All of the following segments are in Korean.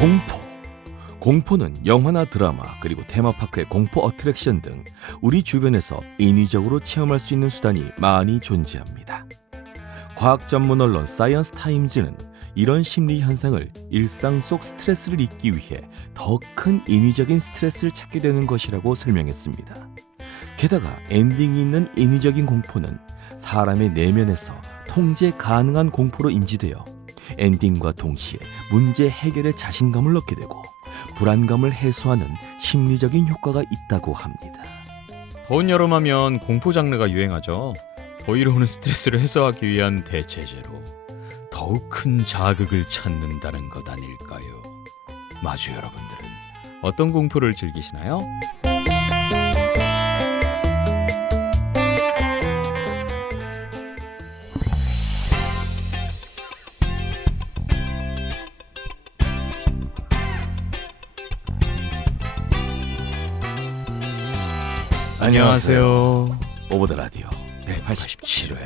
공포. 공포는 영화나 드라마 그리고 테마파크의 공포 어트랙션 등 우리 주변에서 인위적으로 체험할 수 있는 수단이 많이 존재합니다. 과학 전문 언론 사이언스 타임즈는 이런 심리 현상을 일상 속 스트레스를 잊기 위해 더 큰 인위적인 스트레스를 찾게 되는 것이라고 설명했습니다. 게다가 엔딩이 있는 인위적인 공포는 사람의 내면에서 통제 가능한 공포로 인지되어 엔딩과 동시에 문제 해결에 자신감을 얻게 되고 불안감을 해소하는 심리적인 효과가 있다고 합니다. 더운 여름하면 공포 장르가 유행하죠. 더위로 오는 스트레스를 해소하기 위한 대체제로 더욱 큰 자극을 찾는다는 것 아닐까요? 마주 여러분들은 어떤 공포를 즐기시나요? 안녕하세요. 오버더 라디오 187회.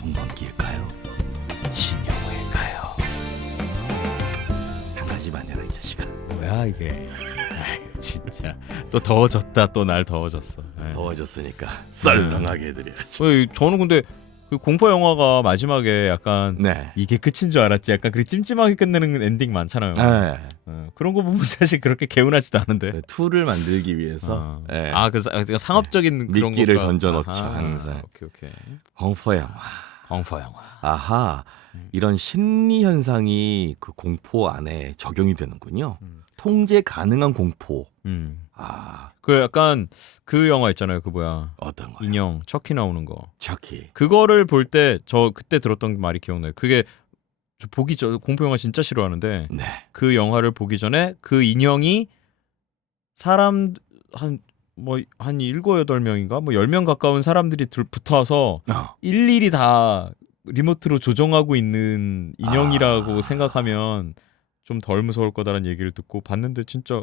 동방길까요? 신영호일까요? 한 가지만 해라 이 자식아. 뭐야 이게? 아이고, 진짜 또 더워졌다. 또 날 더워졌어. 아이. 더워졌으니까 썰렁하게 해드려야죠. 저는 근데 그 공포 영화가 마지막에 약간 네. 이게 끝인 줄 알았지. 약간 그렇게 찜찜하게 끝내는 엔딩 많잖아요. 네. 그런 거 보면 사실 그렇게 개운하지도 않은데. 툴을 만들기 위해서 네. 그 상업적인 그런 미끼를 것과- 던져놓죠, 아하, 항상. 오케이. 공포 영화. 공포 영화. 아하. 이런 심리 현상이 그 공포 안에 적용이 되는군요. 통제 가능한 공포. 아, 그 약간 그 영화 있잖아요. 그 뭐야? 어떤 거? 인형 척키 나오는 거. 척키. 그거를 볼 때 저 그때 들었던 말이 기억나요. 그게 저 공포 영화 진짜 싫어하는데 네. 그 영화를 보기 전에 그 인형이 사람 한 7, 8명인가? 10명 가까운 사람들이 붙어서 일일이 다 리모트로 조정하고 있는 인형이라고 생각하면 좀 덜 무서울 거다라는 얘기를 듣고 봤는데 진짜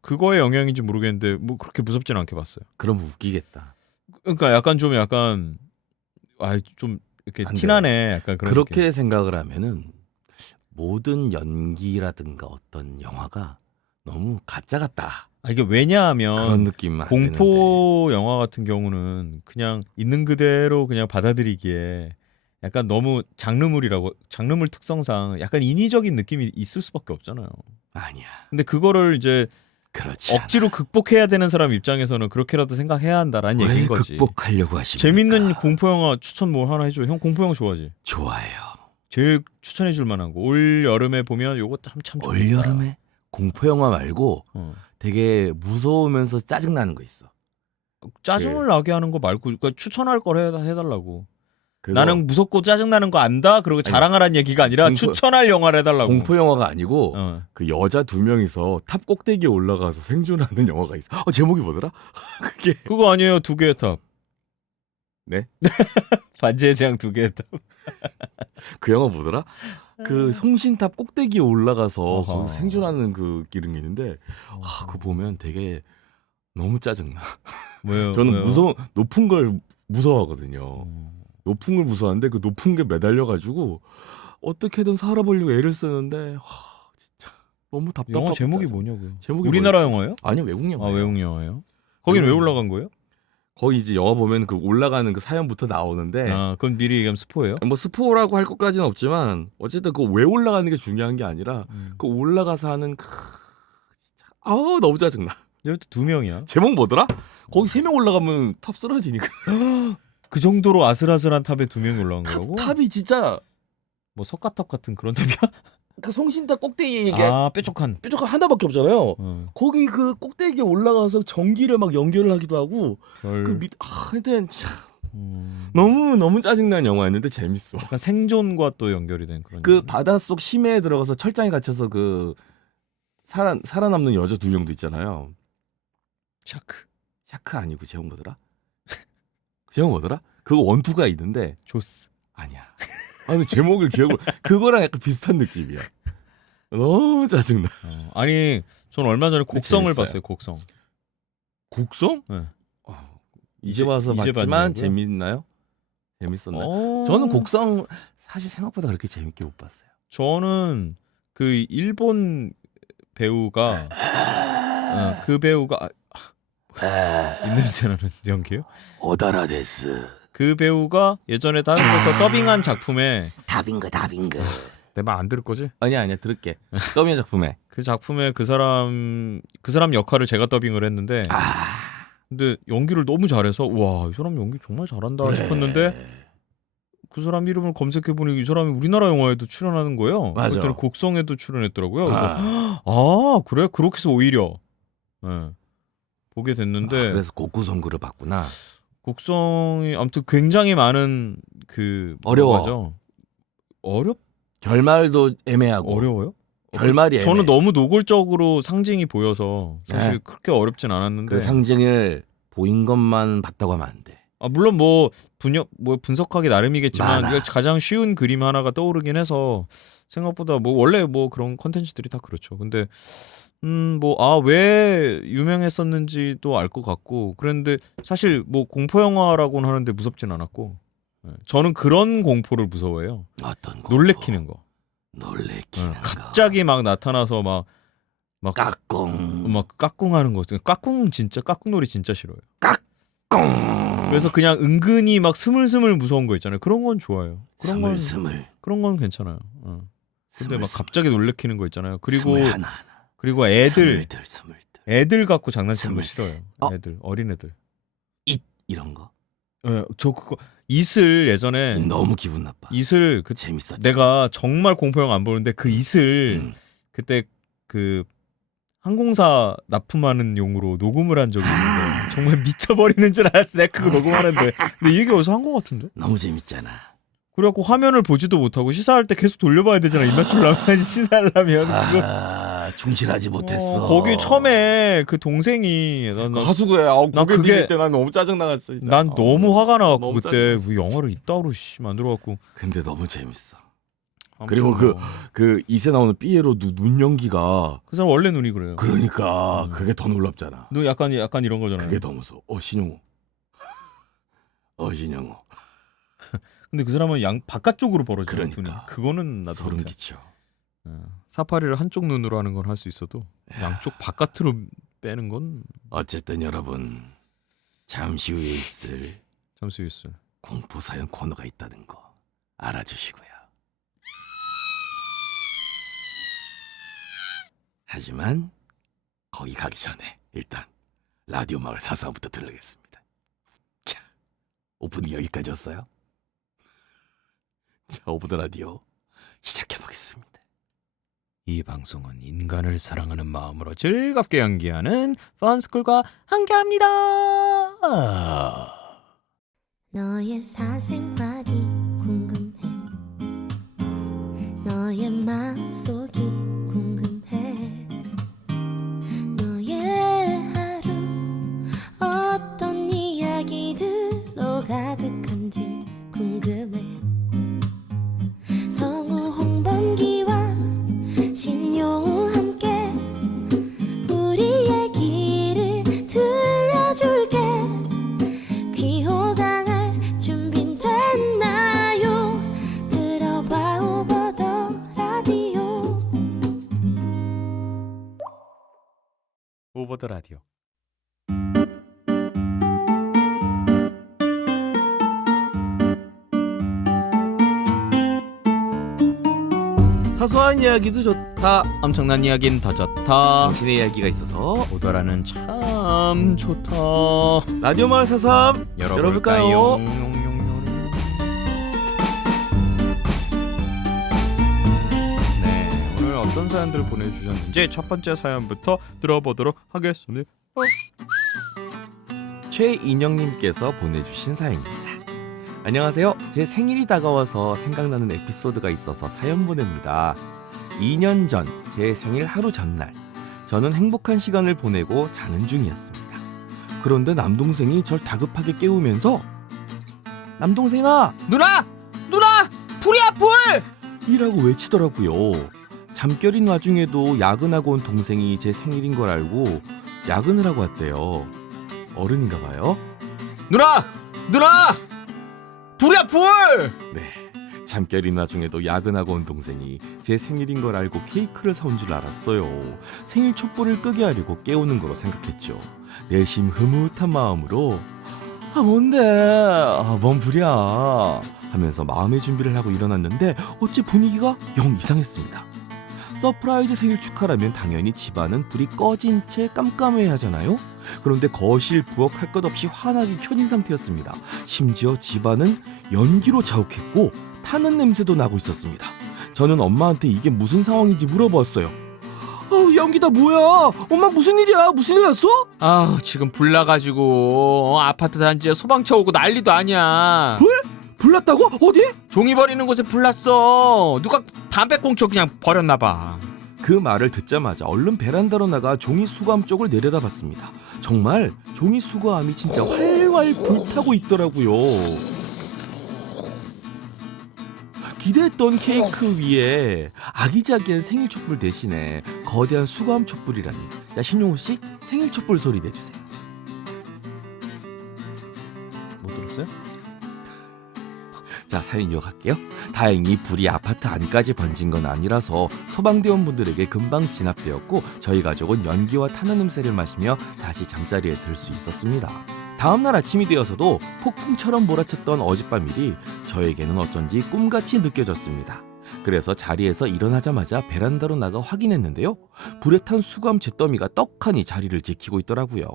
그거의 영향인지 모르겠는데 뭐 그렇게 무섭지는 않게 봤어요. 그럼 웃기겠다. 그러니까 약간 좀 이렇게 안 티나네. 약간 그런 그렇게 느낌. 생각을 하면은 모든 연기라든가 어떤 영화가 너무 가짜 같다. 이게 왜냐하면 그런 느낌만 안 드는데. 공포 영화 같은 경우는 그냥 있는 그대로 그냥 받아들이기에 약간 너무 장르물 특성상 약간 인위적인 느낌이 있을 수밖에 없잖아요. 아니야. 근데 그거를 이제 그렇지. 억지로 극복해야 되는 사람 입장에서는 그렇게라도 생각해야 한다라는 왜 얘기인 거지. 극복하려고 하십니까? 재밌는 공포 영화 추천 뭐 하나 해줘. 형 공포 영화 좋아하지? 좋아해요. 제일 추천해줄 만한 거. 올 여름에 보면 요거 참 좋다. 올 여름에 공포 영화 말고 되게 무서우면서 짜증 나는 거 있어. 짜증을 나게 하는 거 말고 그러니까 추천할 걸 해달라고. 그거 나는 무섭고 짜증나는 거 안다. 그리고 자랑하라는 얘기가 아니라 추천할 영화를 해달라고. 공포 영화가 아니고 어. 그 여자 2명이서 탑 꼭대기에 올라가서 생존하는 영화가 있어. 제목이 뭐더라? 그게 그거 아니에요. 2개의 탑. 네? 반지의 제왕 2개의 탑. 그 영화 뭐더라? 그 송신탑 꼭대기에 올라가서 어허. 거기서 생존하는 그 기능이 있는데 그거 보면 되게 너무 짜증나. 뭐요? 저는 높은 걸 무서워하거든요. 높은 걸 무서워하는데 그 높은 게 매달려가지고 어떻게든 살아보려고 애를 쓰는데 진짜 너무 답답하고 영화 제목이 짜증나. 뭐냐고요? 제목이 우리나라 뭐였지? 영화예요? 아니요, 외국 영화. 외국 영화예요? 거긴 왜 올라간 거예요? 거기 이제 영화 보면 그 올라가는 그 사연부터 나오는데 그건 미리 얘기하면 스포예요? 뭐 스포라고 할 것까지는 없지만 어쨌든 그 왜 올라가는 게 중요한 게 아니라 그 올라가서 하는 진짜 너무 짜증나. 이것도 2명이야. 제목 뭐더라? 거기 3명 올라가면 탑 쓰러지니까. 그 정도로 아슬아슬한 탑에 2명이 올라간 거라고? 탑이 진짜 뭐 석가탑 같은 그런 탑이야? 그 송신탑 꼭대기에 이게 뾰족한. 뾰족한 하나밖에 없잖아요. 거기 그 꼭대기에 올라가서 전기를 막 연결을 하기도 하고 하여튼 참 너무 짜증난 영화였는데 재밌어. 약간 생존과 또 연결이 된 그런. 그 바닷속 심해에 들어가서 철장에 갇혀서 그 살아남는 여자 2명도 있잖아요. 샤크 아니고 제목 뭐더라? 제목 뭐더라? 그거 1, 2가 있는데 조스. 아니야. 근데 제목을 기억을 그거랑 약간 비슷한 느낌이야. 너무 짜증나. 아니 전 얼마 전에 곡성을 재밌어요. 봤어요. 곡성. 곡성? 네. 이제 와서 이제 봤지만 봤냐고요? 재밌나요? 재밌었나요? 저는 곡성 사실 생각보다 그렇게 재밌게 못 봤어요. 저는 그 일본 배우가 그 배우가 입냄새 나는 연기요? 오다라 데스. 그 배우가 예전에 다른 데서 더빙한 작품에 다빙거. 내 말 안 들을 거지? 아니야 들을게. 더빙 작품에. 그 작품에 그 사람 역할을 제가 더빙을 했는데 근데 연기를 너무 잘해서 와, 이 사람 연기 정말 잘한다 그래. 싶었는데 그 사람 이름을 검색해 보니 이 사람이 우리나라 영화에도 출연하는 거예요. 맞아. 그때는 곡성에도 출연했더라고요. 그래서 그래? 그렇게 해서 오히려 보게 됐는데 그래서 곡구성구를 봤구나. 곡성이 아무튼 굉장히 많은 그 어려워. 결말도 애매하고. 어려워요? 결말이 애매해. 저는 너무 노골적으로 상징이 보여서 사실 네. 그렇게 어렵진 않았는데 그 상징을 보인 것만 봤다고 하면 안 돼. 물론 뭐 분석하기 나름이겠지만 많아. 이거 가장 쉬운 그림 하나가 떠오르긴 해서 생각보다 뭐 원래 뭐 그런 컨텐츠들이 다 그렇죠. 근데 왜 유명했었는지도 알 것 같고 그런데 사실 뭐 공포 영화라고는 하는데 무섭진 않았고 저는 그런 공포를 무서워해요. 어떤 거? 놀래키는 거. 놀래키는 거. 갑자기 막 나타나서 막 까꿍. 막 까꿍하는 거. 까꿍놀이 진짜 싫어요. 꿍. 그래서 그냥 은근히 막 스물스물 무서운 거 있잖아요. 그런 건 좋아요. 스물. 그런 건 괜찮아요. 근데 막 스물. 갑자기 놀래키는 거 있잖아요. 그리고 스물 하나. 그리고 스물들. 애들 갖고 장난치는 거 스물세. 싫어요. 어린애들. 이런 거. 저 그거 이슬 예전에 너무 기분 나빠. 이슬 그 재밌었지. 내가 정말 공포 영화 안 보는데 그 이슬 그때 그 항공사 납품하는 용으로 녹음을 한 적이 있는데 정말 미쳐버리는 줄 알았어. 내가 그거 녹음하는데 근데 이 얘기 어디서 한 거 같은데? 너무 재밌잖아. 그래갖고 화면을 보지도 못하고 시사할 때 계속 돌려봐야 되잖아. 입맞추려면 시사하려면 그거 충실하지 못했어. 거기 처음에 그 동생이 하수구에 나 그게 그게- 밀릴 때 난 너무 짜증 나갔어. 난 너무 화가 나갖고 너무 그때 짜증났어, 왜 영화를 이따로 만들어갖고 근데 너무 재밌어. 그리고 그 이세 나오는 삐에로 눈 연기가 그 사람 원래 눈이 그래요. 그러니까 그게 더 놀랍잖아. 눈 약간 이런 거잖아요. 그게 더 무서워. 신용호. 신용호. 근데 그 사람은 바깥쪽으로 벌어지는 그러니까. 눈이. 그거는 나도 소름 못해. 끼쳐. 사파리를 한쪽 눈으로 하는 건 할 수 있어도 양쪽 바깥으로 빼는 건 어쨌든 여러분 잠시 후에 있을 잠수 있어. 공포 사연 코너가 있다는 거 알아주시고요. 하지만 거기 가기 전에 일단 라디오 마을 사사부터 들르겠습니다. 자, 오프닝 여기까지였어요. 자, 오브 더 라디오 시작해보겠습니다. 이 방송은 인간을 사랑하는 마음으로 즐겁게 연기하는 펀스쿨과 함께합니다. 너의 사생활이 궁금해. 너의 마음속이 궁금해. 너의 하루 어떤 이야기들로 가득한지 궁금해. 성우 홍범기와 신용우 함께 우리 얘기를 들려줄게. 귀호강할 준비는 됐나요? 들어봐 오버 더 라디오. 오버 더 라디오. 사소한 이야기도 좋다. 엄청난 이야기는 더 좋다. 당신의 이야기가 있어서 오더라는 참 좋다. 라디오 마을 사삼 열어볼까요? 네, 오늘 어떤 사연들 보내주셨는지 첫 번째 사연부터 들어보도록 하겠습니다. 최인영님께서 보내주신 사연입니다. 안녕하세요. 제 생일이 다가와서 생각나는 에피소드가 있어서 사연 보냅니다. 2년 전 제 생일 하루 전날 저는 행복한 시간을 보내고 자는 중이었습니다. 그런데 남동생이 절 다급하게 깨우면서 남동생아! 누나! 불이야 불! 이라고 외치더라고요. 잠결인 와중에도 야근하고 온 동생이 제 생일인 걸 알고 야근을 하고 왔대요. 어른인가 봐요. 누나! 불이야 불! 네, 잠결이 나중에도 야근하고 온 동생이 제 생일인 걸 알고 케이크를 사온 줄 알았어요. 생일 촛불을 끄게 하려고 깨우는 거로 생각했죠. 내심 흐뭇한 마음으로 뭔데? 뭔 불이야? 하면서 마음의 준비를 하고 일어났는데 어째 분위기가 영 이상했습니다. 서프라이즈 생일 축하라면 당연히 집안은 불이 꺼진 채 깜깜해야 하잖아요. 그런데 거실 부엌 할 것 없이 환하게 켜진 상태였습니다. 심지어 집안은 연기로 자욱했고 타는 냄새도 나고 있었습니다. 저는 엄마한테 이게 무슨 상황인지 물어보았어요. 연기다 뭐야? 엄마 무슨 일이야? 무슨 일 났어? 아 지금 불 나가지고 아파트 단지에 소방차 오고 난리도 아니야. 불 났다고? 어디? 종이 버리는 곳에 불 났어. 누가 담배꽁초 그냥 버렸나봐. 그 말을 듣자마자 얼른 베란다로 나가 종이 수거함 쪽을 내려다봤습니다. 정말 종이 수거함이 진짜 활활 불타고 있더라고요. 기대했던 케이크 위에 아기자기한 생일 촛불 대신에 거대한 수거함 촛불이라니. 자, 신용호 씨 생일 촛불 소리 내주세요. 못 들었어요? 자, 사연 이어갈게요. 다행히 불이 아파트 안까지 번진 건 아니라서 소방대원분들에게 금방 진압되었고 저희 가족은 연기와 타는 냄새를 마시며 다시 잠자리에 들 수 있었습니다. 다음날 아침이 되어서도 폭풍처럼 몰아쳤던 어젯밤 일이 저에게는 어쩐지 꿈같이 느껴졌습니다. 그래서 자리에서 일어나자마자 베란다로 나가 확인했는데요. 불에 탄 수거함 잿더미가 떡하니 자리를 지키고 있더라고요.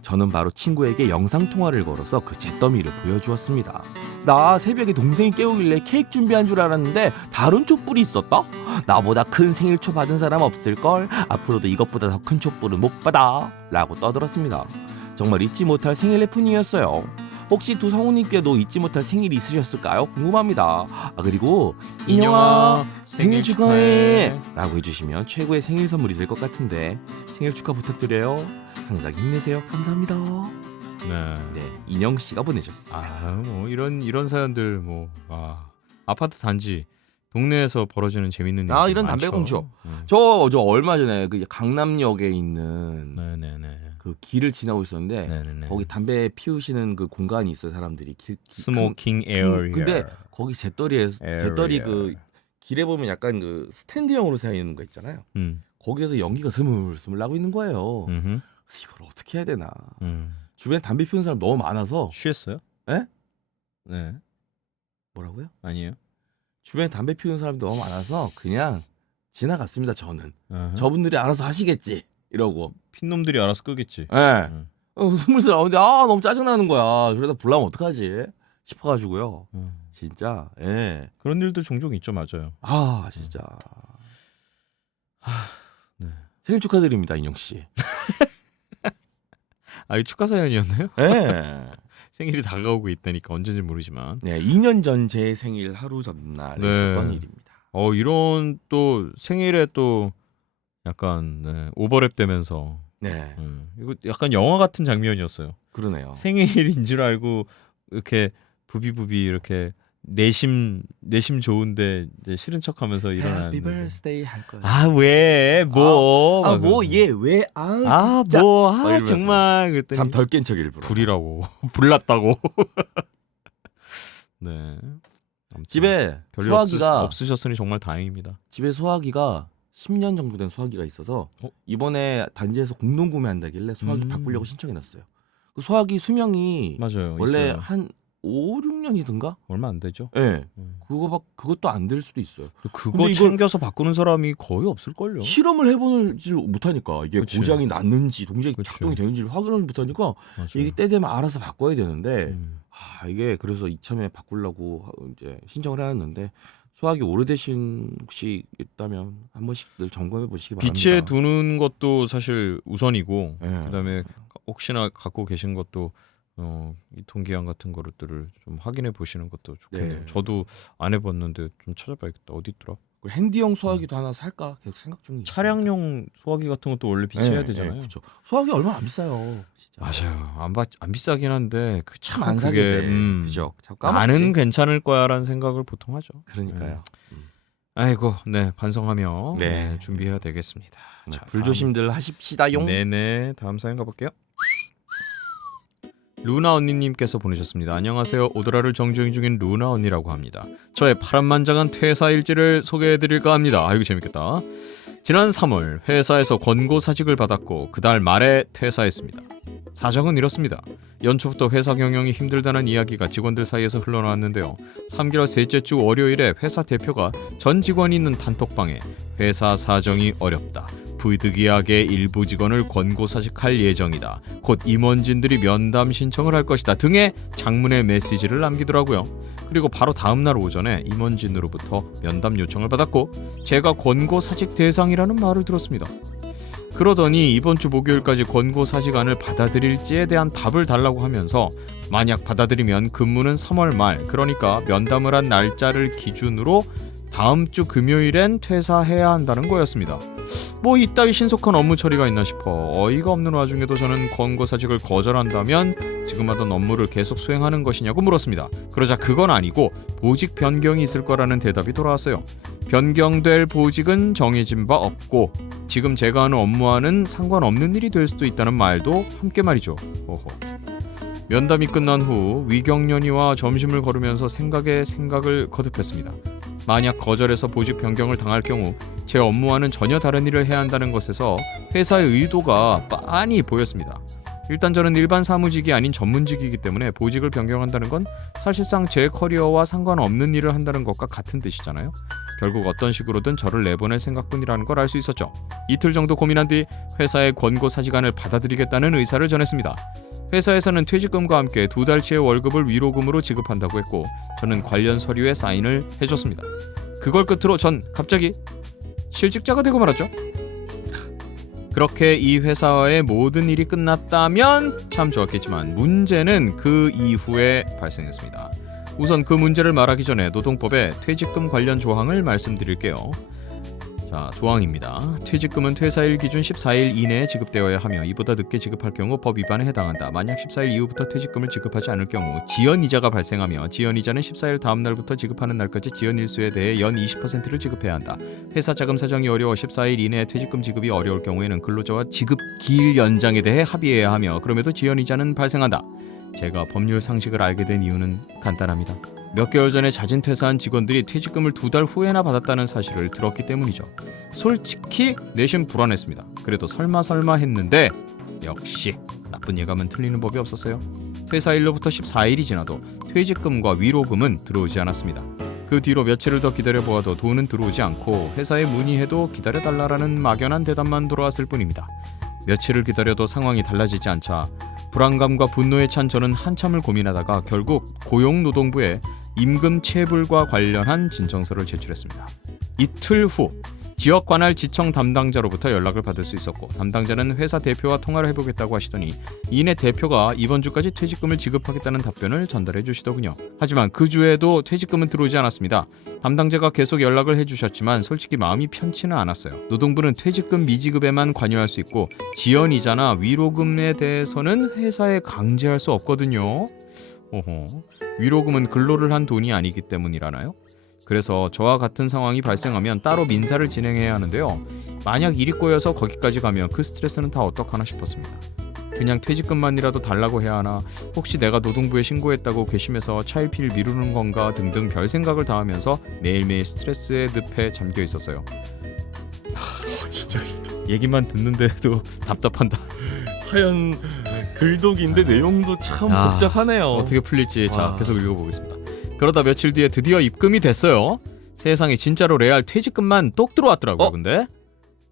저는 바로 친구에게 영상통화를 걸어서 그 잿더미를 보여주었습니다. 나 새벽에 동생이 깨우길래 케이크 준비한 줄 알았는데 다른 촛불이 있었다? 나보다 큰 생일초 받은 사람 없을걸? 앞으로도 이것보다 더 큰 촛불은 못 받아 라고 떠들었습니다. 정말 잊지 못할 생일 해프닝이었어요. 혹시 두 성우님께도 잊지 못할 생일이 있으셨을까요? 궁금합니다. 그리고 인영아 생일 축하해 라고 해주시면 최고의 생일 선물이 될 것 같은데 생일 축하 부탁드려요. 항상 힘내세요. 감사합니다. 네, 인영씨가 보내셨어요. 뭐 이런 사연들 아파트 단지 동네에서 벌어지는 재밌는 일. 이런 담배꽁초. 저 얼마 전에 그 강남역에 있는 그 길을 지나고 있었는데 거기 담배 피우시는 그 공간이 있어요. 사람들이 스모킹 에어리어. 근데 거기 잿더리 그 길에 보면 약간 그 스탠드형으로 되어 있는 거 있잖아요. 거기에서 연기가 스물스물 나고 있는 거예요. 그래서 이걸 어떻게 해야 되나. 주변에 담배 피우는 사람 너무 많아서. 취했어요? 에? 네. 뭐라고요? 아니에요. 주변에 담배 피우는 사람이 너무 많아서 그냥 지나갔습니다. 저는. 저분들이 알아서 하시겠지 이러고. 핀놈들이 알아서 끄겠지. 예. 스물스 나오는데 너무 짜증나는 거야. 그러다 불나면 어떡하지 싶어가지고요. 진짜. 예. 그런 일도 종종 있죠. 맞아요. 진짜. 네. 생일 축하드립니다, 인영 씨. 이 축하 사연이었나요? 예. 생일이 다가오고 있다니까 언제인지 모르지만. 네, 2년 전 제 생일 하루 전날에 있었던 일입니다. 이런 또 생일에 또 약간 오버랩 되면서. 네. 이거 약간 영화 같은 장면이었어요. 그러네요. 생일인 줄 알고 이렇게 부비부비 이렇게 내심 좋은데 이제 싫은 척하면서 일어나는. Happy birthday 할 거야. 왜? 뭐? 얘 왜? 진짜. 정말 그랬더니 잠 덜 깬 척 일부러. 불이라고. 불났다고. 네. 집에 별일 소화기가 없으셨으니 정말 다행입니다. 집에 소화기가 10년 정도 된 소화기가 있어서 이번에 단지에서 공동 구매한다길래 소화기 바꾸려고 신청해놨어요. 그 소화기 수명이 맞아요. 원래 있어요. 한 5, 6년이든가? 얼마 안 되죠. 네. 그것도 안 될 수도 있어요. 그거 챙겨서 바꾸는 사람이 거의 없을걸요. 실험을 해보지 못하니까 이게 그치. 고장이 났는지 동작이 그치. 작동이 되는지를 확인을 못하니까 맞아요. 이게 때 되면 알아서 바꿔야 되는데 이게 그래서 이참에 바꾸려고 이제 신청을 해놨는데 소화기 오래되신 혹시 있다면 한 번씩 늘 점검해 보시기 바랍니다. 빛에 두는 것도 사실 우선이고 네. 그다음에 혹시나 갖고 계신 것도 유통기한 같은 것들을 좀 확인해 보시는 것도 좋겠네요. 네. 저도 안 해봤는데 좀 찾아봐야겠다. 어디 있더라? 핸디형 소화기도 하나 살까 계속 생각 중이에요. 차량용 소화기 같은 것도 원래 비치해야 되잖아요. 그렇죠. 소화기 얼마 안 비싸요. 진짜. 맞아요. 안 비싸긴 한데 참 안 사게 돼. 그죠. 나는 괜찮을 거야라는 생각을 보통 하죠. 그러니까요. 아이고, 반성하며 네. 준비해야 되겠습니다. 불조심들 하십시다용. 네네, 다음 사연 가볼게요. 루나 언니님께서 보내셨습니다. 안녕하세요. 오드라를 정주행 중인 루나 언니라고 합니다. 저의 파란만장한 퇴사 일지를 소개해드릴까 합니다. 아이고 재밌겠다. 지난 3월 회사에서 권고사직을 받았고 그달 말에 퇴사했습니다. 사정은 이렇습니다. 연초부터 회사 경영이 힘들다는 이야기가 직원들 사이에서 흘러나왔는데요. 3개월 셋째 주 월요일에 회사 대표가 전 직원이 있는 단톡방에 회사 사정이 어렵다. 부득이하게 일부 직원을 권고사직할 예정이다. 곧 임원진들이 면담 신청을 할 것이다. 등의 장문의 메시지를 남기더라고요. 그리고 바로 다음날 오전에 임원진으로부터 면담 요청을 받았고 제가 권고사직 대상이라는 말을 들었습니다. 그러더니 이번 주 목요일까지 권고사직안을 받아들일지에 대한 답을 달라고 하면서 만약 받아들이면 근무는 3월 말, 그러니까 면담을 한 날짜를 기준으로 다음 주 금요일엔 퇴사해야 한다는 거였습니다. 뭐 이따위 신속한 업무 처리가 있나 싶어 어이가 없는 와중에도 저는 권고사직을 거절한다면 지금 하던 업무를 계속 수행하는 것이냐고 물었습니다. 그러자 그건 아니고 보직 변경이 있을 거라는 대답이 돌아왔어요. 변경될 보직은 정해진 바 없고 지금 제가 하는 업무와는 상관없는 일이 될 수도 있다는 말도 함께 말이죠. 오호. 면담이 끝난 후 위경련이와 점심을 걸으면서 생각에 생각을 거듭했습니다. 만약 거절해서 보직 변경을 당할 경우 제 업무와는 전혀 다른 일을 해야 한다는 것에서 회사의 의도가 빤히 보였습니다. 일단 저는 일반 사무직이 아닌 전문직이기 때문에 보직을 변경한다는 건 사실상 제 커리어와 상관없는 일을 한다는 것과 같은 뜻이잖아요. 결국 어떤 식으로든 저를 내보낼 생각뿐이라는 걸 알 수 있었죠. 이틀 정도 고민한 뒤 회사의 권고사직안을 받아들이겠다는 의사를 전했습니다. 회사에서는 퇴직금과 함께 2달치의 월급을 위로금으로 지급한다고 했고 저는 관련 서류에 사인을 해줬습니다. 그걸 끝으로 전 갑자기 실직자가 되고 말았죠. 그렇게 이 회사의 모든 일이 끝났다면 참 좋았겠지만 문제는 그 이후에 발생했습니다. 우선 그 문제를 말하기 전에 노동법의 퇴직금 관련 조항을 말씀드릴게요. 자, 조항입니다. 퇴직금은 퇴사일 기준 14일 이내에 지급되어야 하며 이보다 늦게 지급할 경우 법 위반에 해당한다. 만약 14일 이후부터 퇴직금을 지급하지 않을 경우 지연이자가 발생하며 지연이자는 14일 다음 날부터 지급하는 날까지 지연일수에 대해 연 20%를 지급해야 한다. 회사 자금 사정이 어려워 14일 이내에 퇴직금 지급이 어려울 경우에는 근로자와 지급 기일 연장에 대해 합의해야 하며 그럼에도 지연이자는 발생한다. 제가 법률 상식을 알게 된 이유는 간단합니다. 몇 개월 전에 자진 퇴사한 직원들이 퇴직금을 2달 후에나 받았다는 사실을 들었기 때문이죠. 솔직히 내심 불안했습니다. 그래도 설마 했는데 역시 나쁜 예감은 틀리는 법이 없었어요. 퇴사일로부터 14일이 지나도 퇴직금과 위로금은 들어오지 않았습니다. 그 뒤로 며칠을 더 기다려보아도 돈은 들어오지 않고 회사에 문의해도 기다려달라는 막연한 대답만 돌아왔을 뿐입니다. 며칠을 기다려도 상황이 달라지지 않자 불안감과 분노에 찬 저는 한참을 고민하다가 결국 고용노동부에 임금 체불과 관련한 진정서를 제출했습니다. 이틀 후 지역 관할 지청 담당자로부터 연락을 받을 수 있었고 담당자는 회사 대표와 통화를 해보겠다고 하시더니 이내 대표가 이번 주까지 퇴직금을 지급하겠다는 답변을 전달해 주시더군요. 하지만 그 주에도 퇴직금은 들어오지 않았습니다. 담당자가 계속 연락을 해주셨지만 솔직히 마음이 편치는 않았어요. 노동부는 퇴직금 미지급에만 관여할 수 있고 지연이자나 위로금에 대해서는 회사에 강제할 수 없거든요. 위로금은 근로를 한 돈이 아니기 때문이라나요? 그래서 저와 같은 상황이 발생하면 따로 민사를 진행해야 하는데요. 만약 일이 꼬여서 거기까지 가면 그 스트레스는 다 어떡하나 싶었습니다. 그냥 퇴직금만이라도 달라고 해야 하나, 혹시 내가 노동부에 신고했다고 괘씸해서 차일피일 미루는 건가 등등 별 생각을 다 하면서 매일매일 스트레스의 늪에 잠겨 있었어요. 진짜 얘기만 듣는데도 답답한다. 사연 글독인데 내용도 참 복잡하네요. 어떻게 풀릴지 자 와. 계속 읽어보겠습니다. 그러다 며칠 뒤에 드디어 입금이 됐어요. 세상에 진짜로 레알 퇴직금만 똑 들어왔더라고요. 근데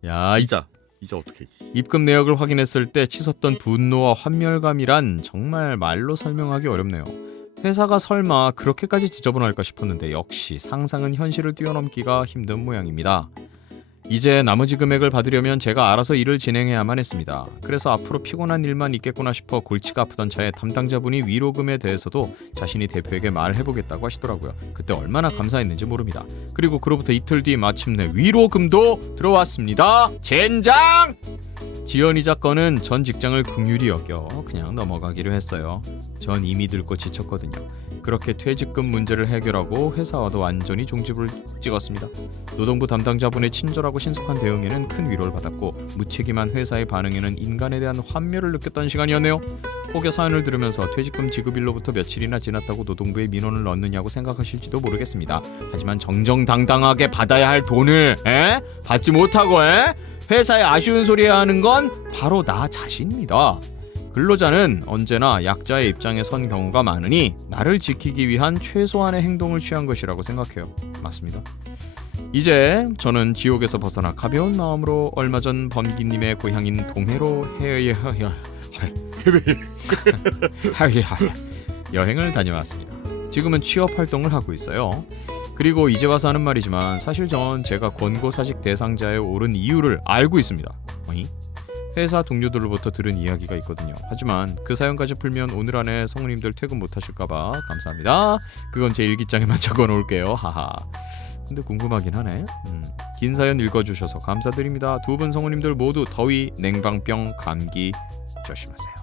야 이자 어떻게? 입금 내역을 확인했을 때 치솟던 분노와 환멸감이란 정말 말로 설명하기 어렵네요. 회사가 설마 그렇게까지 지저분할까 싶었는데 역시 상상은 현실을 뛰어넘기가 힘든 모양입니다. 이제 나머지 금액을 받으려면 제가 알아서 일을 진행해야만 했습니다. 그래서 앞으로 피곤한 일만 있겠구나 싶어 골치가 아프던 차에 담당자분이 위로금에 대해서도 자신이 대표에게 말해보겠다고 하시더라고요. 그때 얼마나 감사했는지 모릅니다. 그리고 그로부터 이틀 뒤 마침내 위로금도 들어왔습니다. 젠장! 지연이자 건은 전 직장을 긍휼히 여겨 그냥 넘어가기로 했어요. 전 이미 늙고 지쳤거든요. 그렇게 퇴직금 문제를 해결하고 회사와도 완전히 종집을 찍었습니다. 노동부 담당자분의 친절하고 신속한 대응에는 큰 위로를 받았고 무책임한 회사의 반응에는 인간에 대한 환멸을 느꼈던 시간이었네요. 혹여 사연을 들으면서 퇴직금 지급일로부터 며칠이나 지났다고 노동부에 민원을 넣느냐고 생각하실지도 모르겠습니다. 하지만 정정당당하게 받아야 할 돈을 받지 못하고 회사에 아쉬운 소리 하는 건 바로 나 자신입니다. 근로자는 언제나 약자의 입장에 선 경우가 많으니 나를 지키기 위한 최소한의 행동을 취한 것이라고 생각해요. 맞습니다. 이제 저는 지옥에서 벗어나 가벼운 마음으로 얼마 전 범기님의 고향인 동해로 여행을 다녀왔습니다. 지금은 취업 활동을 하고 있어요. 그리고 이제 와서 하는 말이지만 사실 전 제가 권고사직 대상자에 오른 이유를 알고 있습니다. 회사 동료들로부터 들은 이야기가 있거든요. 하지만 그 사연까지 풀면 오늘 안에 성우님들 퇴근 못하실까봐 감사합니다. 그건 제 일기장에만 적어놓을게요. 하하. 근데 궁금하긴 하네. 긴 사연 읽어주셔서 감사드립니다. 두 분 성우님들 모두 더위, 냉방병, 감기 조심하세요.